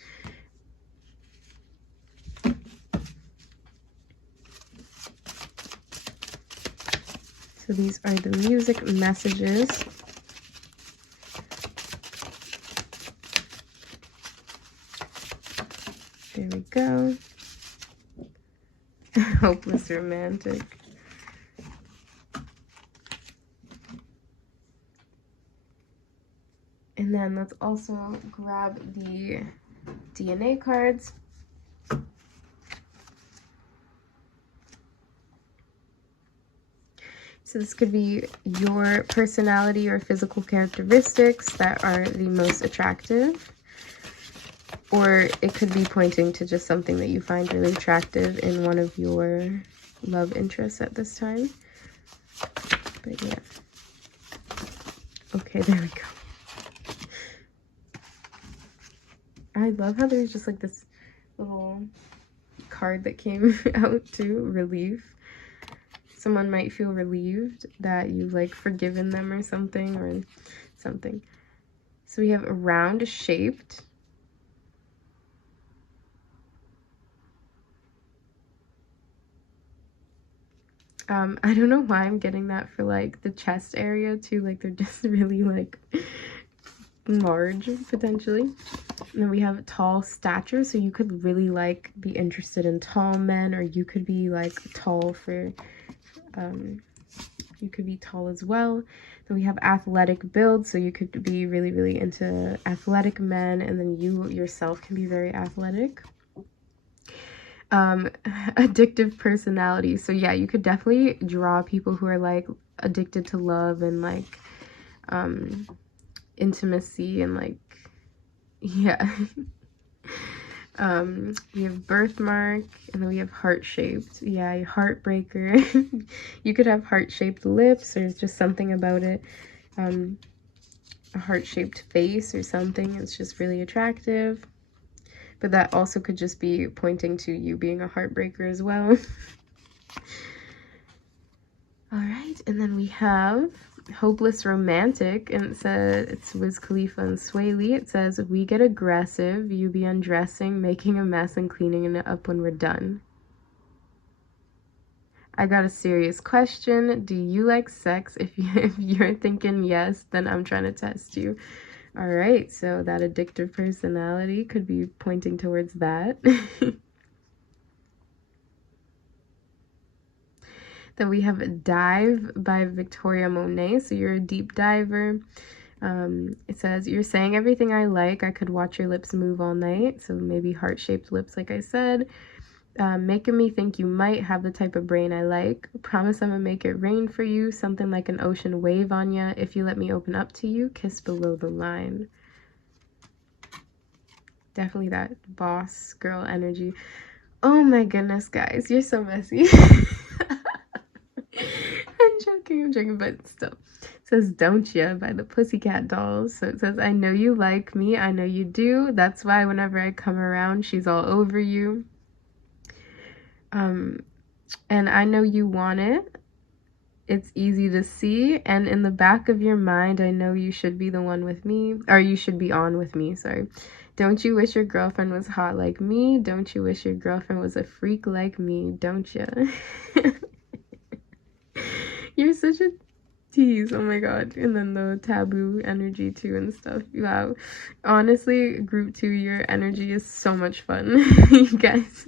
So these are the music messages. There we go. Hopeless romantic. And then let's also grab the DNA cards. So this could be your personality or physical characteristics that are the most attractive. Or it could be pointing to just something that you find really attractive in one of your love interests at this time. But yeah. Okay, there we go. I love how there's just like this little card that came out too, relief. Someone might feel relieved that you've like forgiven them or something. So we have a round shaped. I don't know why I'm getting that for like the chest area too, like they're just really like large potentially. And then we have tall stature, so you could really like be interested in tall men, or you could be like tall for you could be tall as well. Then we have athletic build, so you could be really into athletic men, and then you yourself can be very athletic. Addictive personality, so yeah, you could definitely draw people who are like addicted to love and like intimacy and like, yeah. We have birthmark, and then we have heart-shaped. Yeah, heartbreaker. You could have heart-shaped lips, or just something about it. A heart-shaped face or something. It's just really attractive. But that also could just be pointing to you being a heartbreaker as well. All right, and then we have hopeless romantic, and it says, it's Wiz Khalifa and Sway Lee. It says, we get aggressive, you be undressing, making a mess, and cleaning it up when we're done. I got a serious question. Do you like sex? If you're thinking yes, then I'm trying to test you. All right, so that addictive personality could be pointing towards that. Then we have Dive by Victoria Monet. So you're a deep diver. It says, you're saying everything I like. I could watch your lips move all night. So maybe heart-shaped lips, like I said. Making me think you might have the type of brain I like. Promise I'm gonna make it rain for you. Something like an ocean wave on ya. If you let me open up to you, kiss below the line. Definitely that boss girl energy. Oh my goodness, guys. You're so messy. I'm joking, but still. It says, Don't Ya by the Pussycat Dolls. So it says, I know you like me. I know you do. That's why whenever I come around, she's all over you. And I know you want it. It's easy to see. And in the back of your mind, I know you should be the one with me. Or you should be on with me, sorry. Don't you wish your girlfriend was hot like me? Don't you wish your girlfriend was a freak like me? Don't ya? You're such a tease. Oh my god. And then the taboo energy too and stuff. Wow. Honestly, group 2, your energy is so much fun. You guys.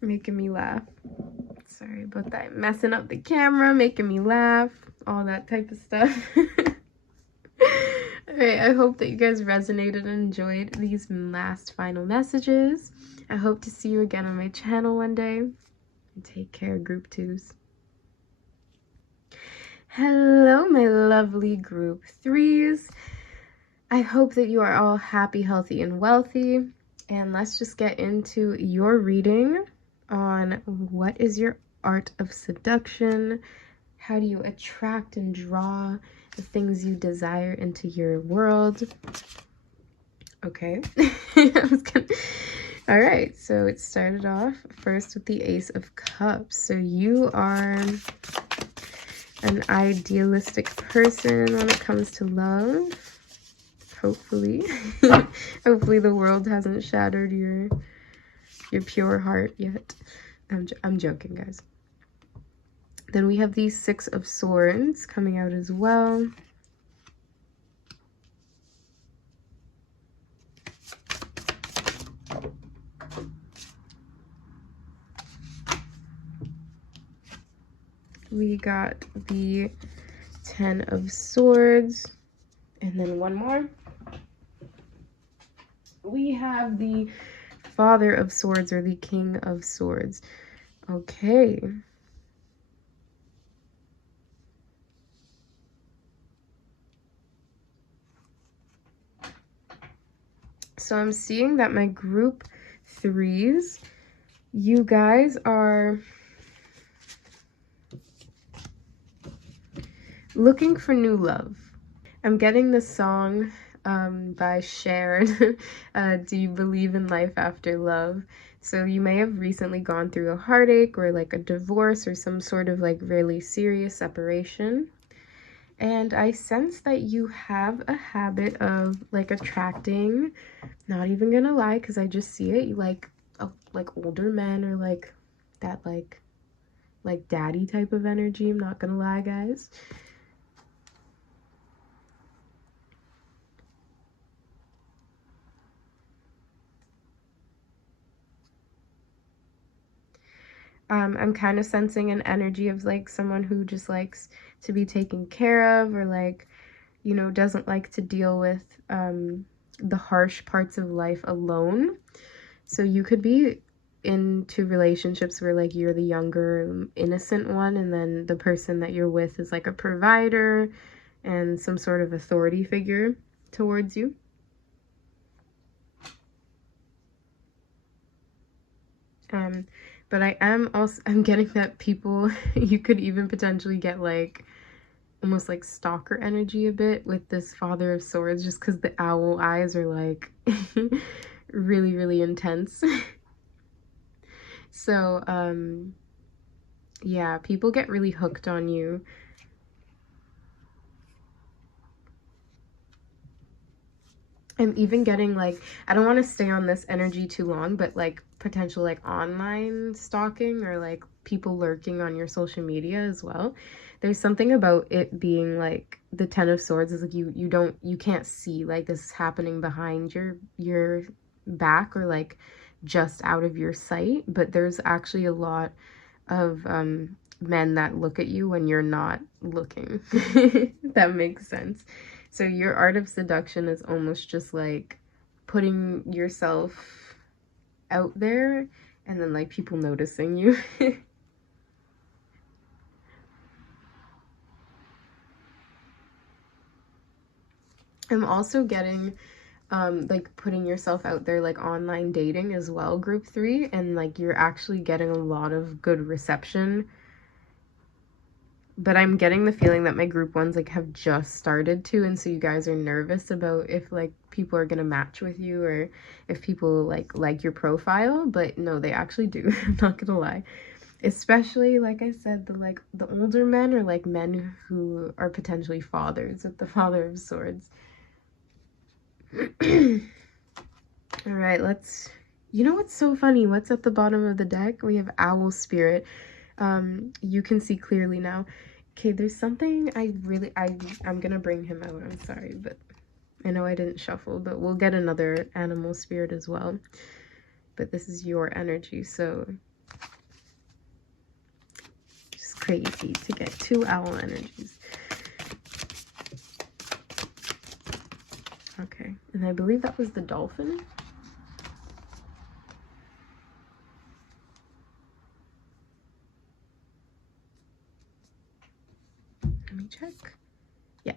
Making me laugh. Sorry about that. Messing up the camera, making me laugh. All that type of stuff. Alright, I hope that you guys resonated and enjoyed these last final messages. I hope to see you again on my channel one day. And take care, group 2s. Hello, my lovely group 3s. I hope that you are all happy, healthy, and wealthy. And let's just get into your reading on what is your art of seduction. How do you attract and draw the things you desire into your world? Okay. All right, so it started off first with the Ace of Cups. So you are an idealistic person when it comes to love. Hopefully. Hopefully the world hasn't shattered your pure heart yet. I'm joking, guys. Then we have these 6 of Swords coming out as well. We got the 10 of Swords. And then one more. We have the Father of Swords, or the King of Swords. Okay. So I'm seeing that my group 3s, you guys are looking for new love. I'm getting this song by Cher, Do You Believe in Life After Love? So you may have recently gone through a heartache or like a divorce or some sort of like really serious separation. And I sense that you have a habit of like attracting, not even gonna lie, because I just see it, you like older men, or like that like daddy type of energy. I'm not gonna lie, guys. I'm kind of sensing an energy of like someone who just likes to be taken care of, or like, you know, doesn't like to deal with the harsh parts of life alone. So you could be into relationships where like you're the younger innocent one, and then the person that you're with is like a provider and some sort of authority figure towards you. But I'm getting that people, you could even potentially get like almost like stalker energy a bit with this Father of Swords, just because the owl eyes are like really, really intense. So, yeah, people get really hooked on you. I'm even getting like, I don't want to stay on this energy too long, but like potential like online stalking or like people lurking on your social media as well. There's something about it being like the Ten of Swords is like you can't see like this is happening behind your back or like just out of your sight, but there's actually a lot of men that look at you when you're not looking. That makes sense. So your art of seduction is almost just like putting yourself out there and then like people noticing you. I'm also getting like putting yourself out there like online dating as well, group 3, and like you're actually getting a lot of good reception. But I'm getting the feeling that my group 1s like have just started to, and so you guys are nervous about if like people are gonna match with you or if people like your profile. But no, they actually do. I'm not gonna lie. Especially like I said, the older men or like men who are potentially fathers with the Father of Swords. All right, let's. You know what's so funny? What's at the bottom of the deck? We have Owl Spirit. You can see clearly now. Okay, there's something I'm gonna bring him out. I'm sorry, but I know I didn't shuffle, but we'll get another animal spirit as well. But this is your energy, so just crazy to get 2 owl energies. Okay, and I believe that was the dolphin. Let me check. Yeah.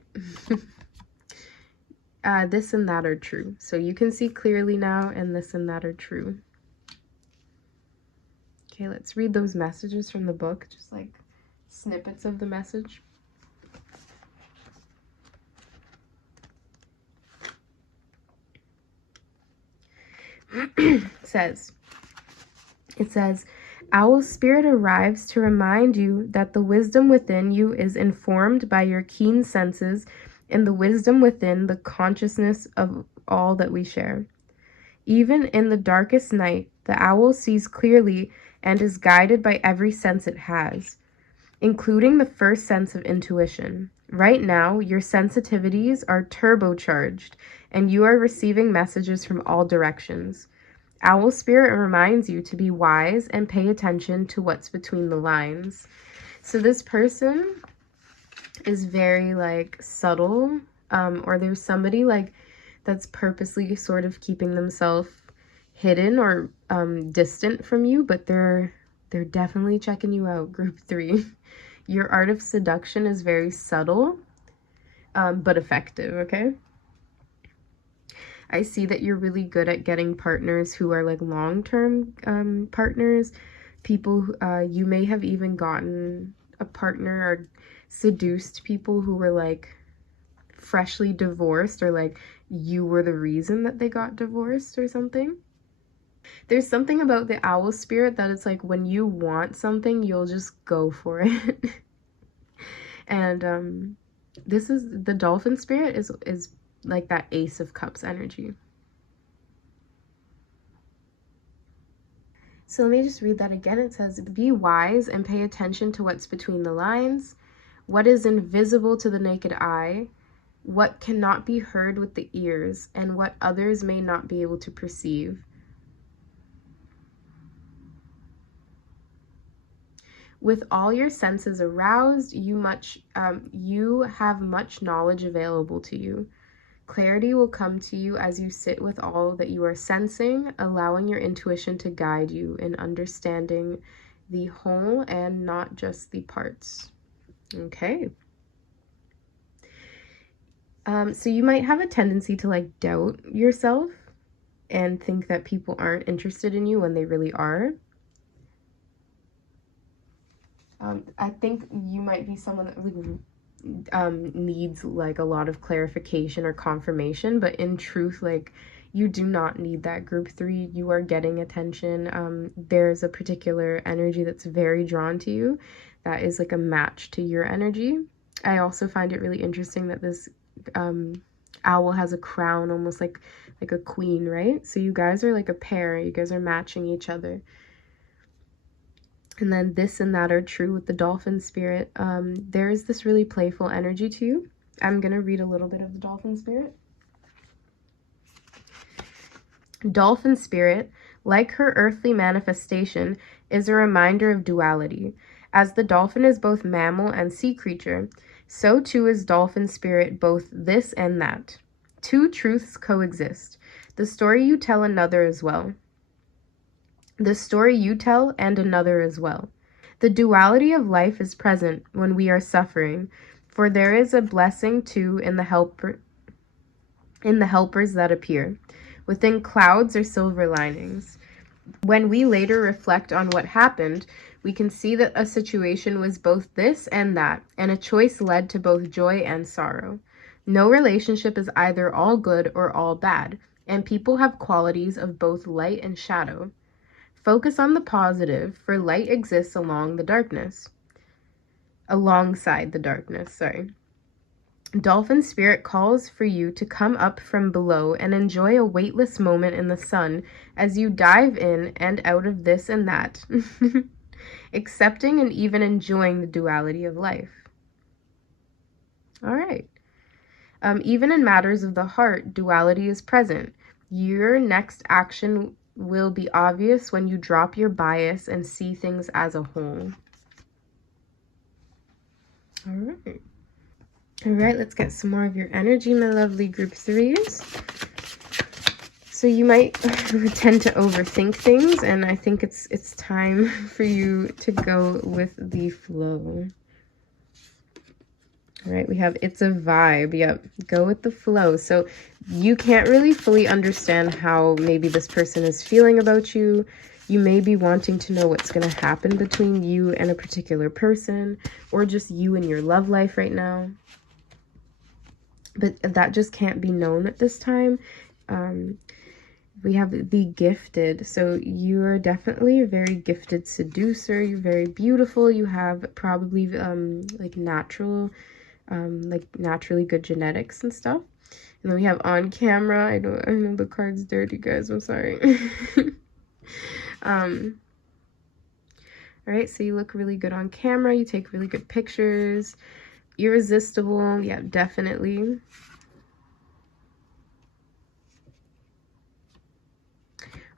This and that are true. So you can see clearly now, and this and that are true. Okay, let's read those messages from the book, just like snippets of the message. It says, Owl Spirit arrives to remind you that the wisdom within you is informed by your keen senses and the wisdom within the consciousness of all that we share. Even in the darkest night, the owl sees clearly and is guided by every sense it has, including the first sense of intuition. Right now, your sensitivities are turbocharged, and you are receiving messages from all directions. Owl Spirit reminds you to be wise and pay attention to what's between the lines. So this person is very like subtle, or there's somebody like that's purposely sort of keeping themselves hidden or distant from you, but they're definitely checking you out, group 3. Your art of seduction is very subtle, but effective, okay? I see that you're really good at getting partners who are like long-term partners. People, you may have even gotten a partner or seduced people who were like freshly divorced, or like you were the reason that they got divorced or something. There's something about the owl spirit that it's like when you want something, you'll just go for it. And this is the dolphin spirit is like that Ace of Cups energy. So let me just read that again. It says, be wise and pay attention to what's between the lines, what is invisible to the naked eye, what cannot be heard with the ears, and what others may not be able to perceive. With all your senses aroused, you have much knowledge available to you. Clarity will come to you as you sit with all that you are sensing, allowing your intuition to guide you in understanding the whole and not just the parts. Okay. So you might have a tendency to like doubt yourself and think that people aren't interested in you when they really are. I think you might be someone that like needs like a lot of clarification or confirmation, but in truth, like you do not need that, group 3. You are getting attention. There's a particular energy that's very drawn to you that is like a match to your energy. I also find it really interesting that this owl has a crown, almost like a queen, right? So you guys are like a pair. You guys are matching each other. And then this and that are true with the dolphin spirit. There is this really playful energy to you. I'm going to read a little bit of the dolphin spirit. Dolphin spirit, like her earthly manifestation, is a reminder of duality. As the dolphin is both mammal and sea creature, so too is dolphin spirit both this and that. Two truths coexist. The story you tell another as well. The story you tell and another as well. The duality of life is present when we are suffering, for there is a blessing too in the helpers that appear. Within clouds are silver linings. When we later reflect on what happened, we can see that a situation was both this and that, and a choice led to both joy and sorrow. No relationship is either all good or all bad, and people have qualities of both light and shadow. Focus on the positive, for light exists alongside the darkness, sorry. Dolphin spirit calls for you to come up from below and enjoy a weightless moment in the sun as you dive in and out of this and that, accepting and even enjoying the duality of life. All right. Even in matters of the heart, duality is present. Your next action will be obvious when you drop your bias and see things as a whole. All right. All right, let's get some more of your energy, my lovely group threes. So you might tend to overthink things, and I think it's time for you to go with the flow. All right, we have it's a vibe. Yep, go with the flow. So you can't really fully understand how maybe this person is feeling about you. You may be wanting to know what's going to happen between you and a particular person, or just you and your love life right now. But that just can't be known at this time. We have the gifted. So you're definitely a very gifted seducer. You're very beautiful. You have probably like naturally good genetics and stuff. And then we have on camera. I know the card's dirty, guys. I'm sorry. All right, so you look really good on camera. You take really good pictures. Irresistible. Yeah, definitely.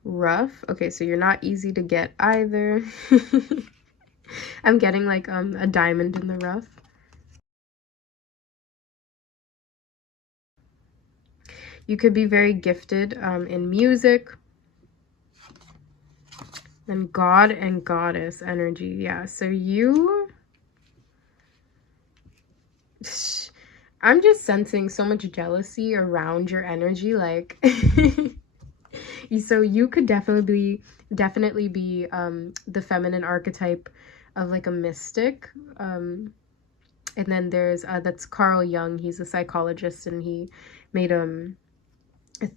Rough. Okay, so you're not easy to get either. I'm getting like a diamond in the rough. You could be very gifted in music. And God and Goddess energy. Yeah, so you... I'm just sensing so much jealousy around your energy, like... So you could definitely be the feminine archetype of like a mystic. And then there's that's Carl Jung. He's a psychologist, and he made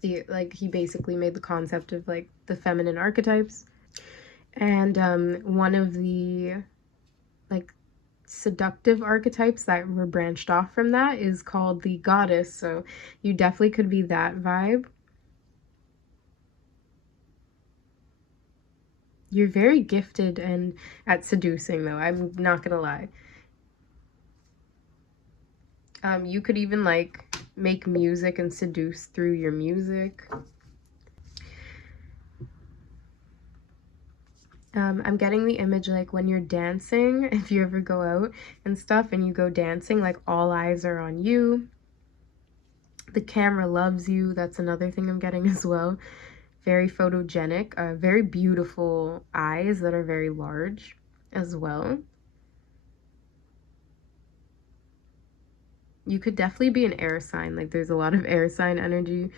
he basically made the concept of like the feminine archetypes. And one of the like seductive archetypes that were branched off from that is called the goddess. So you definitely could be that vibe. You're very gifted and at seducing, though. I'm not gonna lie. You could even like make music and seduce through your music. I'm getting the image like when you're dancing, if you ever go out and stuff and you go dancing, like all eyes are on you. The camera loves you. That's another thing I'm getting as well. Very photogenic, very beautiful eyes that are very large as well. You could definitely be an air sign. Like there's a lot of air sign energy.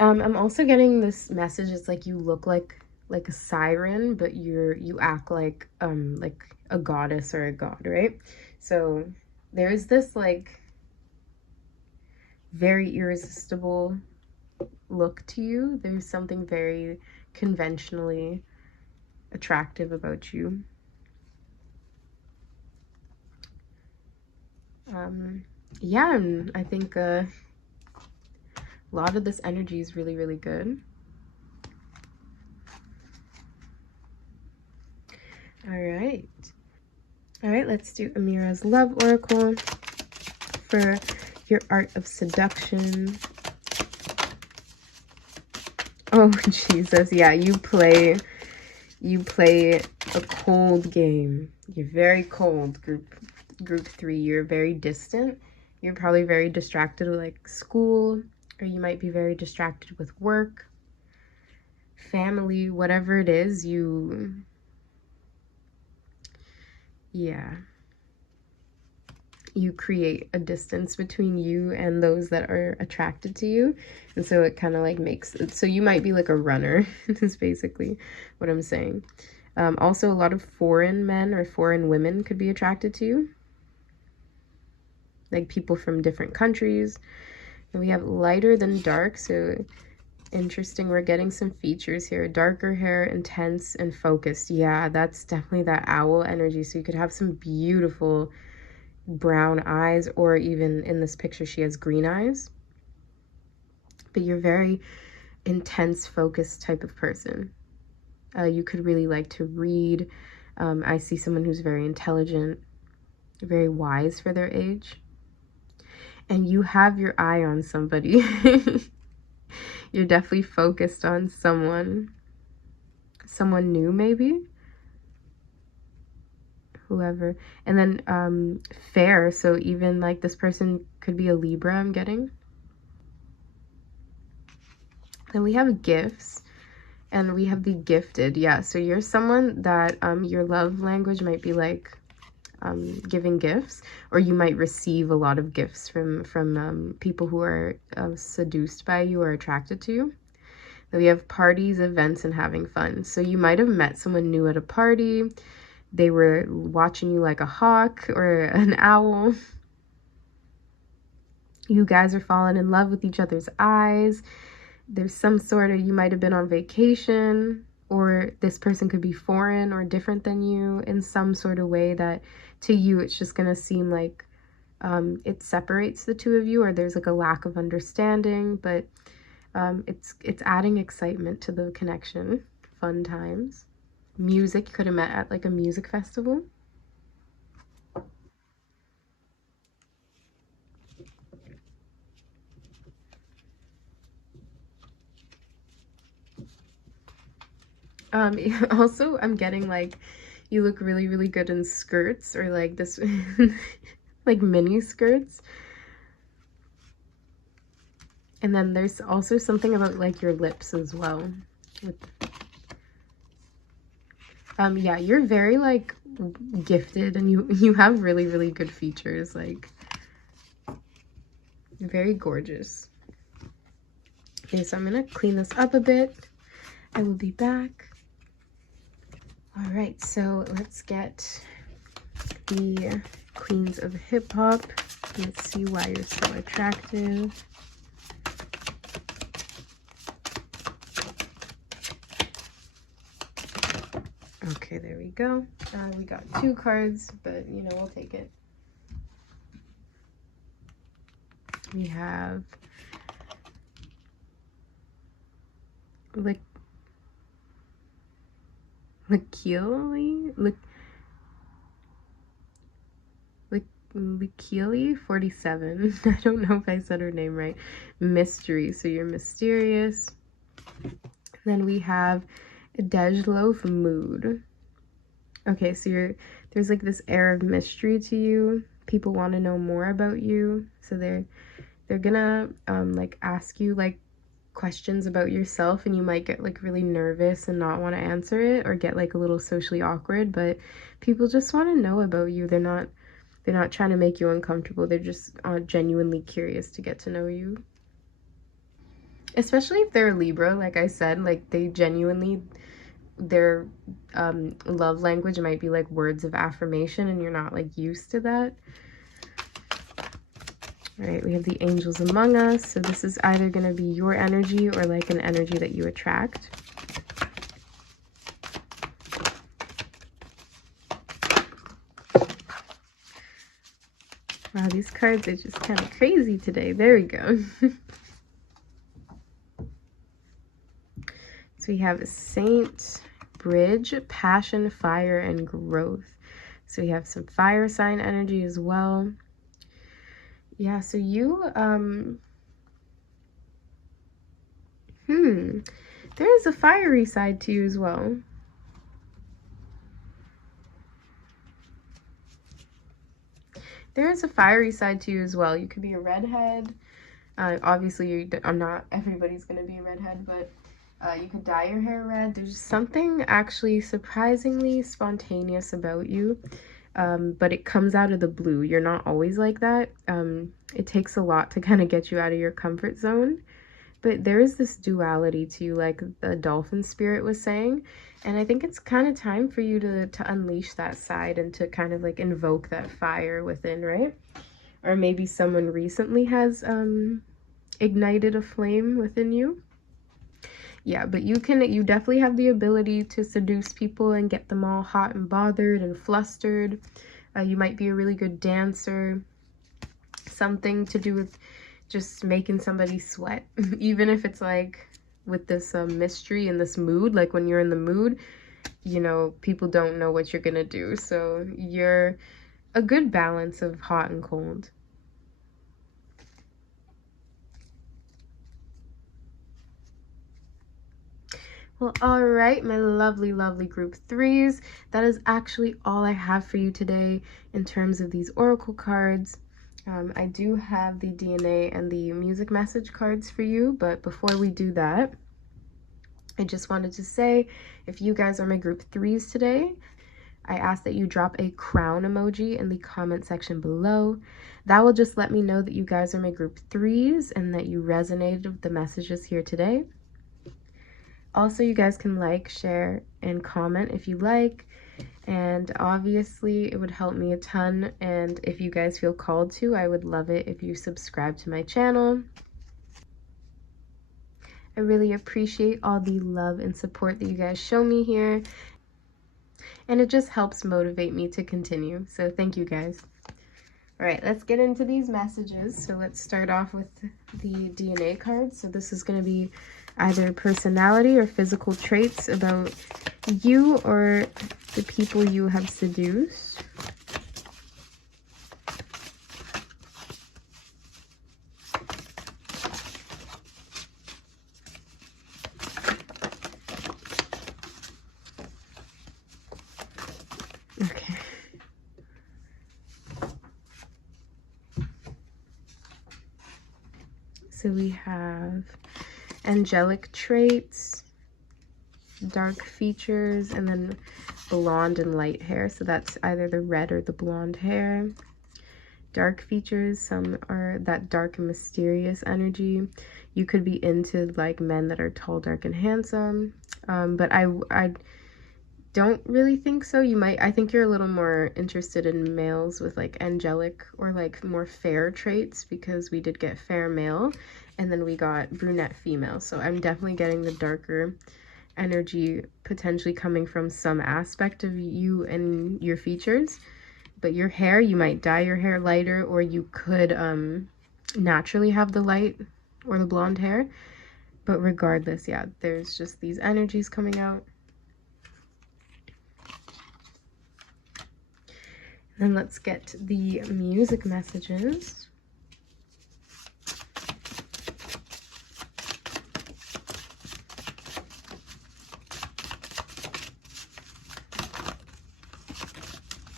I'm also getting this message. It's like you look like a siren, but you act like a goddess or a god, right? So there's this like very irresistible look to you. There's something very conventionally attractive about you. Yeah, and I think a lot of this energy is really, really good. All right. All right, let's do Amira's Love Oracle for your art of seduction. Oh, Jesus. Yeah, you play a cold game. You're very cold, group 3. You're very distant. You're probably very distracted with like school, or you might be very distracted with work, family, whatever it is. You create a distance between you and those that are attracted to you. And so it kind of like makes it, so you might be like a runner is basically what I'm saying. Also, a lot of foreign men or foreign women could be attracted to you, like people from different countries. And we have lighter than dark, so interesting. We're getting some features here. Darker hair, intense and focused. Yeah, that's definitely that owl energy. So you could have some beautiful brown eyes, or even in this picture she has green eyes, but you're very intense, focused type of person. You could really like to read. I see someone who's very intelligent, very wise for their age, and you have your eye on somebody. You're definitely focused on someone new, maybe, whoever. And then fair, so even like this person could be a Libra, I'm getting. Then we have gifts, and we have the gifted. Yeah, so you're someone that your love language might be like giving gifts, or you might receive a lot of gifts from people who are seduced by you or attracted to you. Then we have parties, events, and having fun. So you might have met someone new at a party. They were watching you like a hawk or an owl. You guys are falling in love with each other's eyes. There's some sort of, you might have been on vacation, or this person could be foreign or different than you in some sort of way that to you it's just going to seem like it separates the two of you, or there's like a lack of understanding, but it's adding excitement to the connection. Fun times. Music, you could have met at like a music festival. Also, I'm getting like you look really, really good in skirts, or like this like mini skirts. And then there's also something about like your lips as well. Yeah, you're very like gifted, and you have really, really good features, like very gorgeous. Okay, so I'm gonna clean this up a bit. I will be back. All right, so let's get the queens of hip hop. Let's see why you're so attractive. Okay, there we go. We got 2 cards, but you know, we'll take it. We have Likili 47. I don't know if I said her name right. Mystery, so you're mysterious. Then we have Dejloaf Mood. Okay, so there's like this air of mystery to you. People want to know more about you, so they're gonna like ask you like questions about yourself, and you might get like really nervous and not want to answer it, or get like a little socially awkward, but people just want to know about you. They're not trying to make you uncomfortable. They're just genuinely curious to get to know you. Especially if they're Libra, like I said, like they genuinely, their love language might be like words of affirmation, and you're not like used to that. All right, we have the angels among us. So this is either going to be your energy or like an energy that you attract. Wow, these cards are just kind of crazy today. There we go. So we have Saint, Bridge, Passion, Fire, and Growth. So we have some fire sign energy as well. Yeah, so you, there is a fiery side to you as well. There is a fiery side to you as well. You could be a redhead. Obviously, I'm not everybody's gonna be a redhead, but you could dye your hair red. There's something actually surprisingly spontaneous about you, but it comes out of the blue. You're not always like that. It takes a lot to kind of get you out of your comfort zone. But there is this duality to you, like the dolphin spirit was saying. And I think it's kind of time for you to unleash that side and to kind of like invoke that fire within, right? Or maybe someone recently has ignited a flame within you. Yeah, but you definitely have the ability to seduce people and get them all hot and bothered and flustered. You might be a really good dancer. Something to do with just making somebody sweat. Even if it's like with this mystery and this mood, like when you're in the mood, you know, people don't know what you're gonna do. So you're a good balance of hot and cold. Well, all right, my lovely, lovely group threes. That is actually all I have for you today in terms of these oracle cards. I do have the DNA and the music message cards for you, but before we do that, I just wanted to say, if you guys are my group threes today, I ask that you drop a crown emoji in the comment section below. That will just let me know that you guys are my group threes and that you resonated with the messages here today. Also, you guys can like, share, and comment if you like. And obviously, it would help me a ton. And if you guys feel called to, I would love it if you subscribe to my channel. I really appreciate all the love and support that you guys show me here. And it just helps motivate me to continue. So thank you guys. All right, let's get into these messages. So let's start off with the DNA card. So this is going to be either personality or physical traits about you or the people you have seduced. Okay. So we have angelic traits, dark features, and then blonde and light hair. So that's either the red or the blonde hair. Dark features, some are that dark and mysterious energy. You could be into like men that are tall, dark, and handsome. But I don't really think so. I think you're a little more interested in males with like angelic or like more fair traits, because we did get fair male and then we got brunette female. So I'm definitely getting the darker energy potentially coming from some aspect of you and your features. But your hair, you might dye your hair lighter, or you could naturally have the light or the blonde hair. But regardless, yeah, there's just these energies coming out. Then let's get the music messages.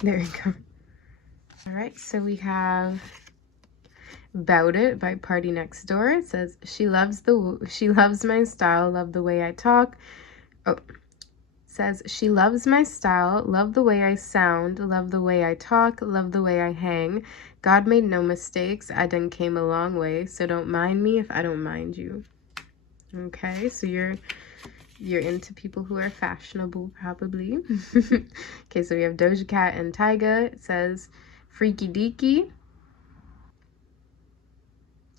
There we go. All right, so we have Bout It by Party Next Door. It says, she loves my style, love the way I talk. Oh, says, she loves my style, love the way I sound, love the way I talk, love the way I hang. God made no mistakes, I done came a long way, so don't mind me if I don't mind you. Okay, so you're into people who are fashionable, probably. Okay, so we have Doja Cat and Tyga. It says, freaky deaky.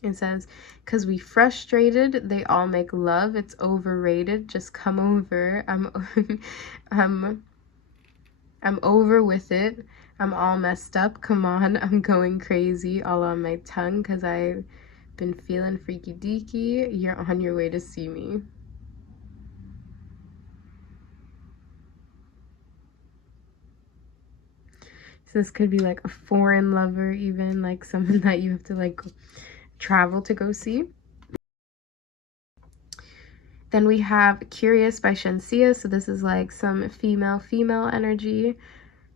It says, cause we frustrated, they all make love, it's overrated, just come over, I'm over with it, I'm all messed up. Come on, I'm going crazy all on my tongue because I've been feeling freaky deaky. You're on your way to see me. So this could be like a foreign lover, even like someone that you have to like travel to go see. Then we have Curious by Shensia. So this is like some female energy.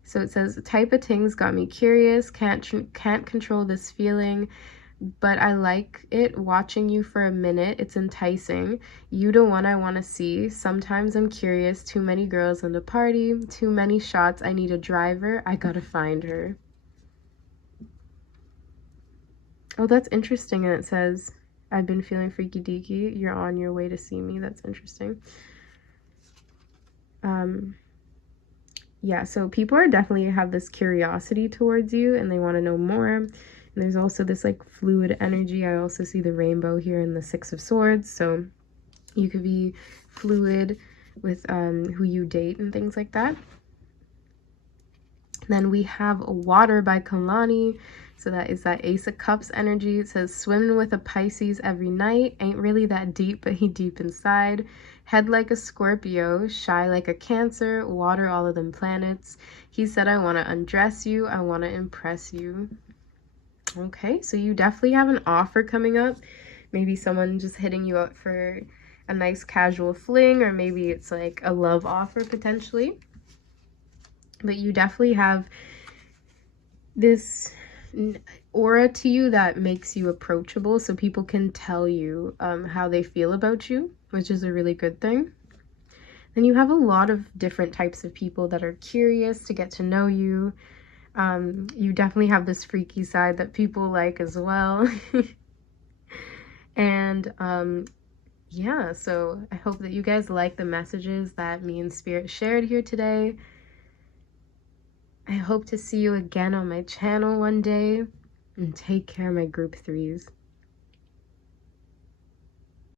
So it says, type of things got me curious, can't control this feeling, but I like it watching you for a minute. It's enticing. You the one I want to see. Sometimes I'm curious. Too many girls in the party. Too many shots. I need a driver. I gotta find her. Oh, that's interesting. And it says, I've been feeling freaky deaky. You're on your way to see me. That's interesting. Yeah, so people are definitely have this curiosity towards you and they want to know more. And there's also this like fluid energy. I also see the rainbow here in the Six of Swords. So you could be fluid with who you date and things like that. Then we have Water by Kalani. So that is that Ace of Cups energy. It says, swimming with a Pisces every night. Ain't really that deep, but he deep inside. Head like a Scorpio. Shy like a Cancer. Water all of them planets. He said, I want to undress you. I want to impress you. Okay, so you definitely have an offer coming up. Maybe someone just hitting you up for a nice casual fling, or maybe it's like a love offer potentially. But you definitely have this aura to you that makes you approachable, so people can tell you how they feel about you, which is a really good thing. Then you have a lot of different types of people that are curious to get to know you. You definitely have this freaky side that people like as well. And yeah, so I hope that you guys like the messages that me and Spirit shared here today. I hope to see you again on my channel one day, and take care, my group threes.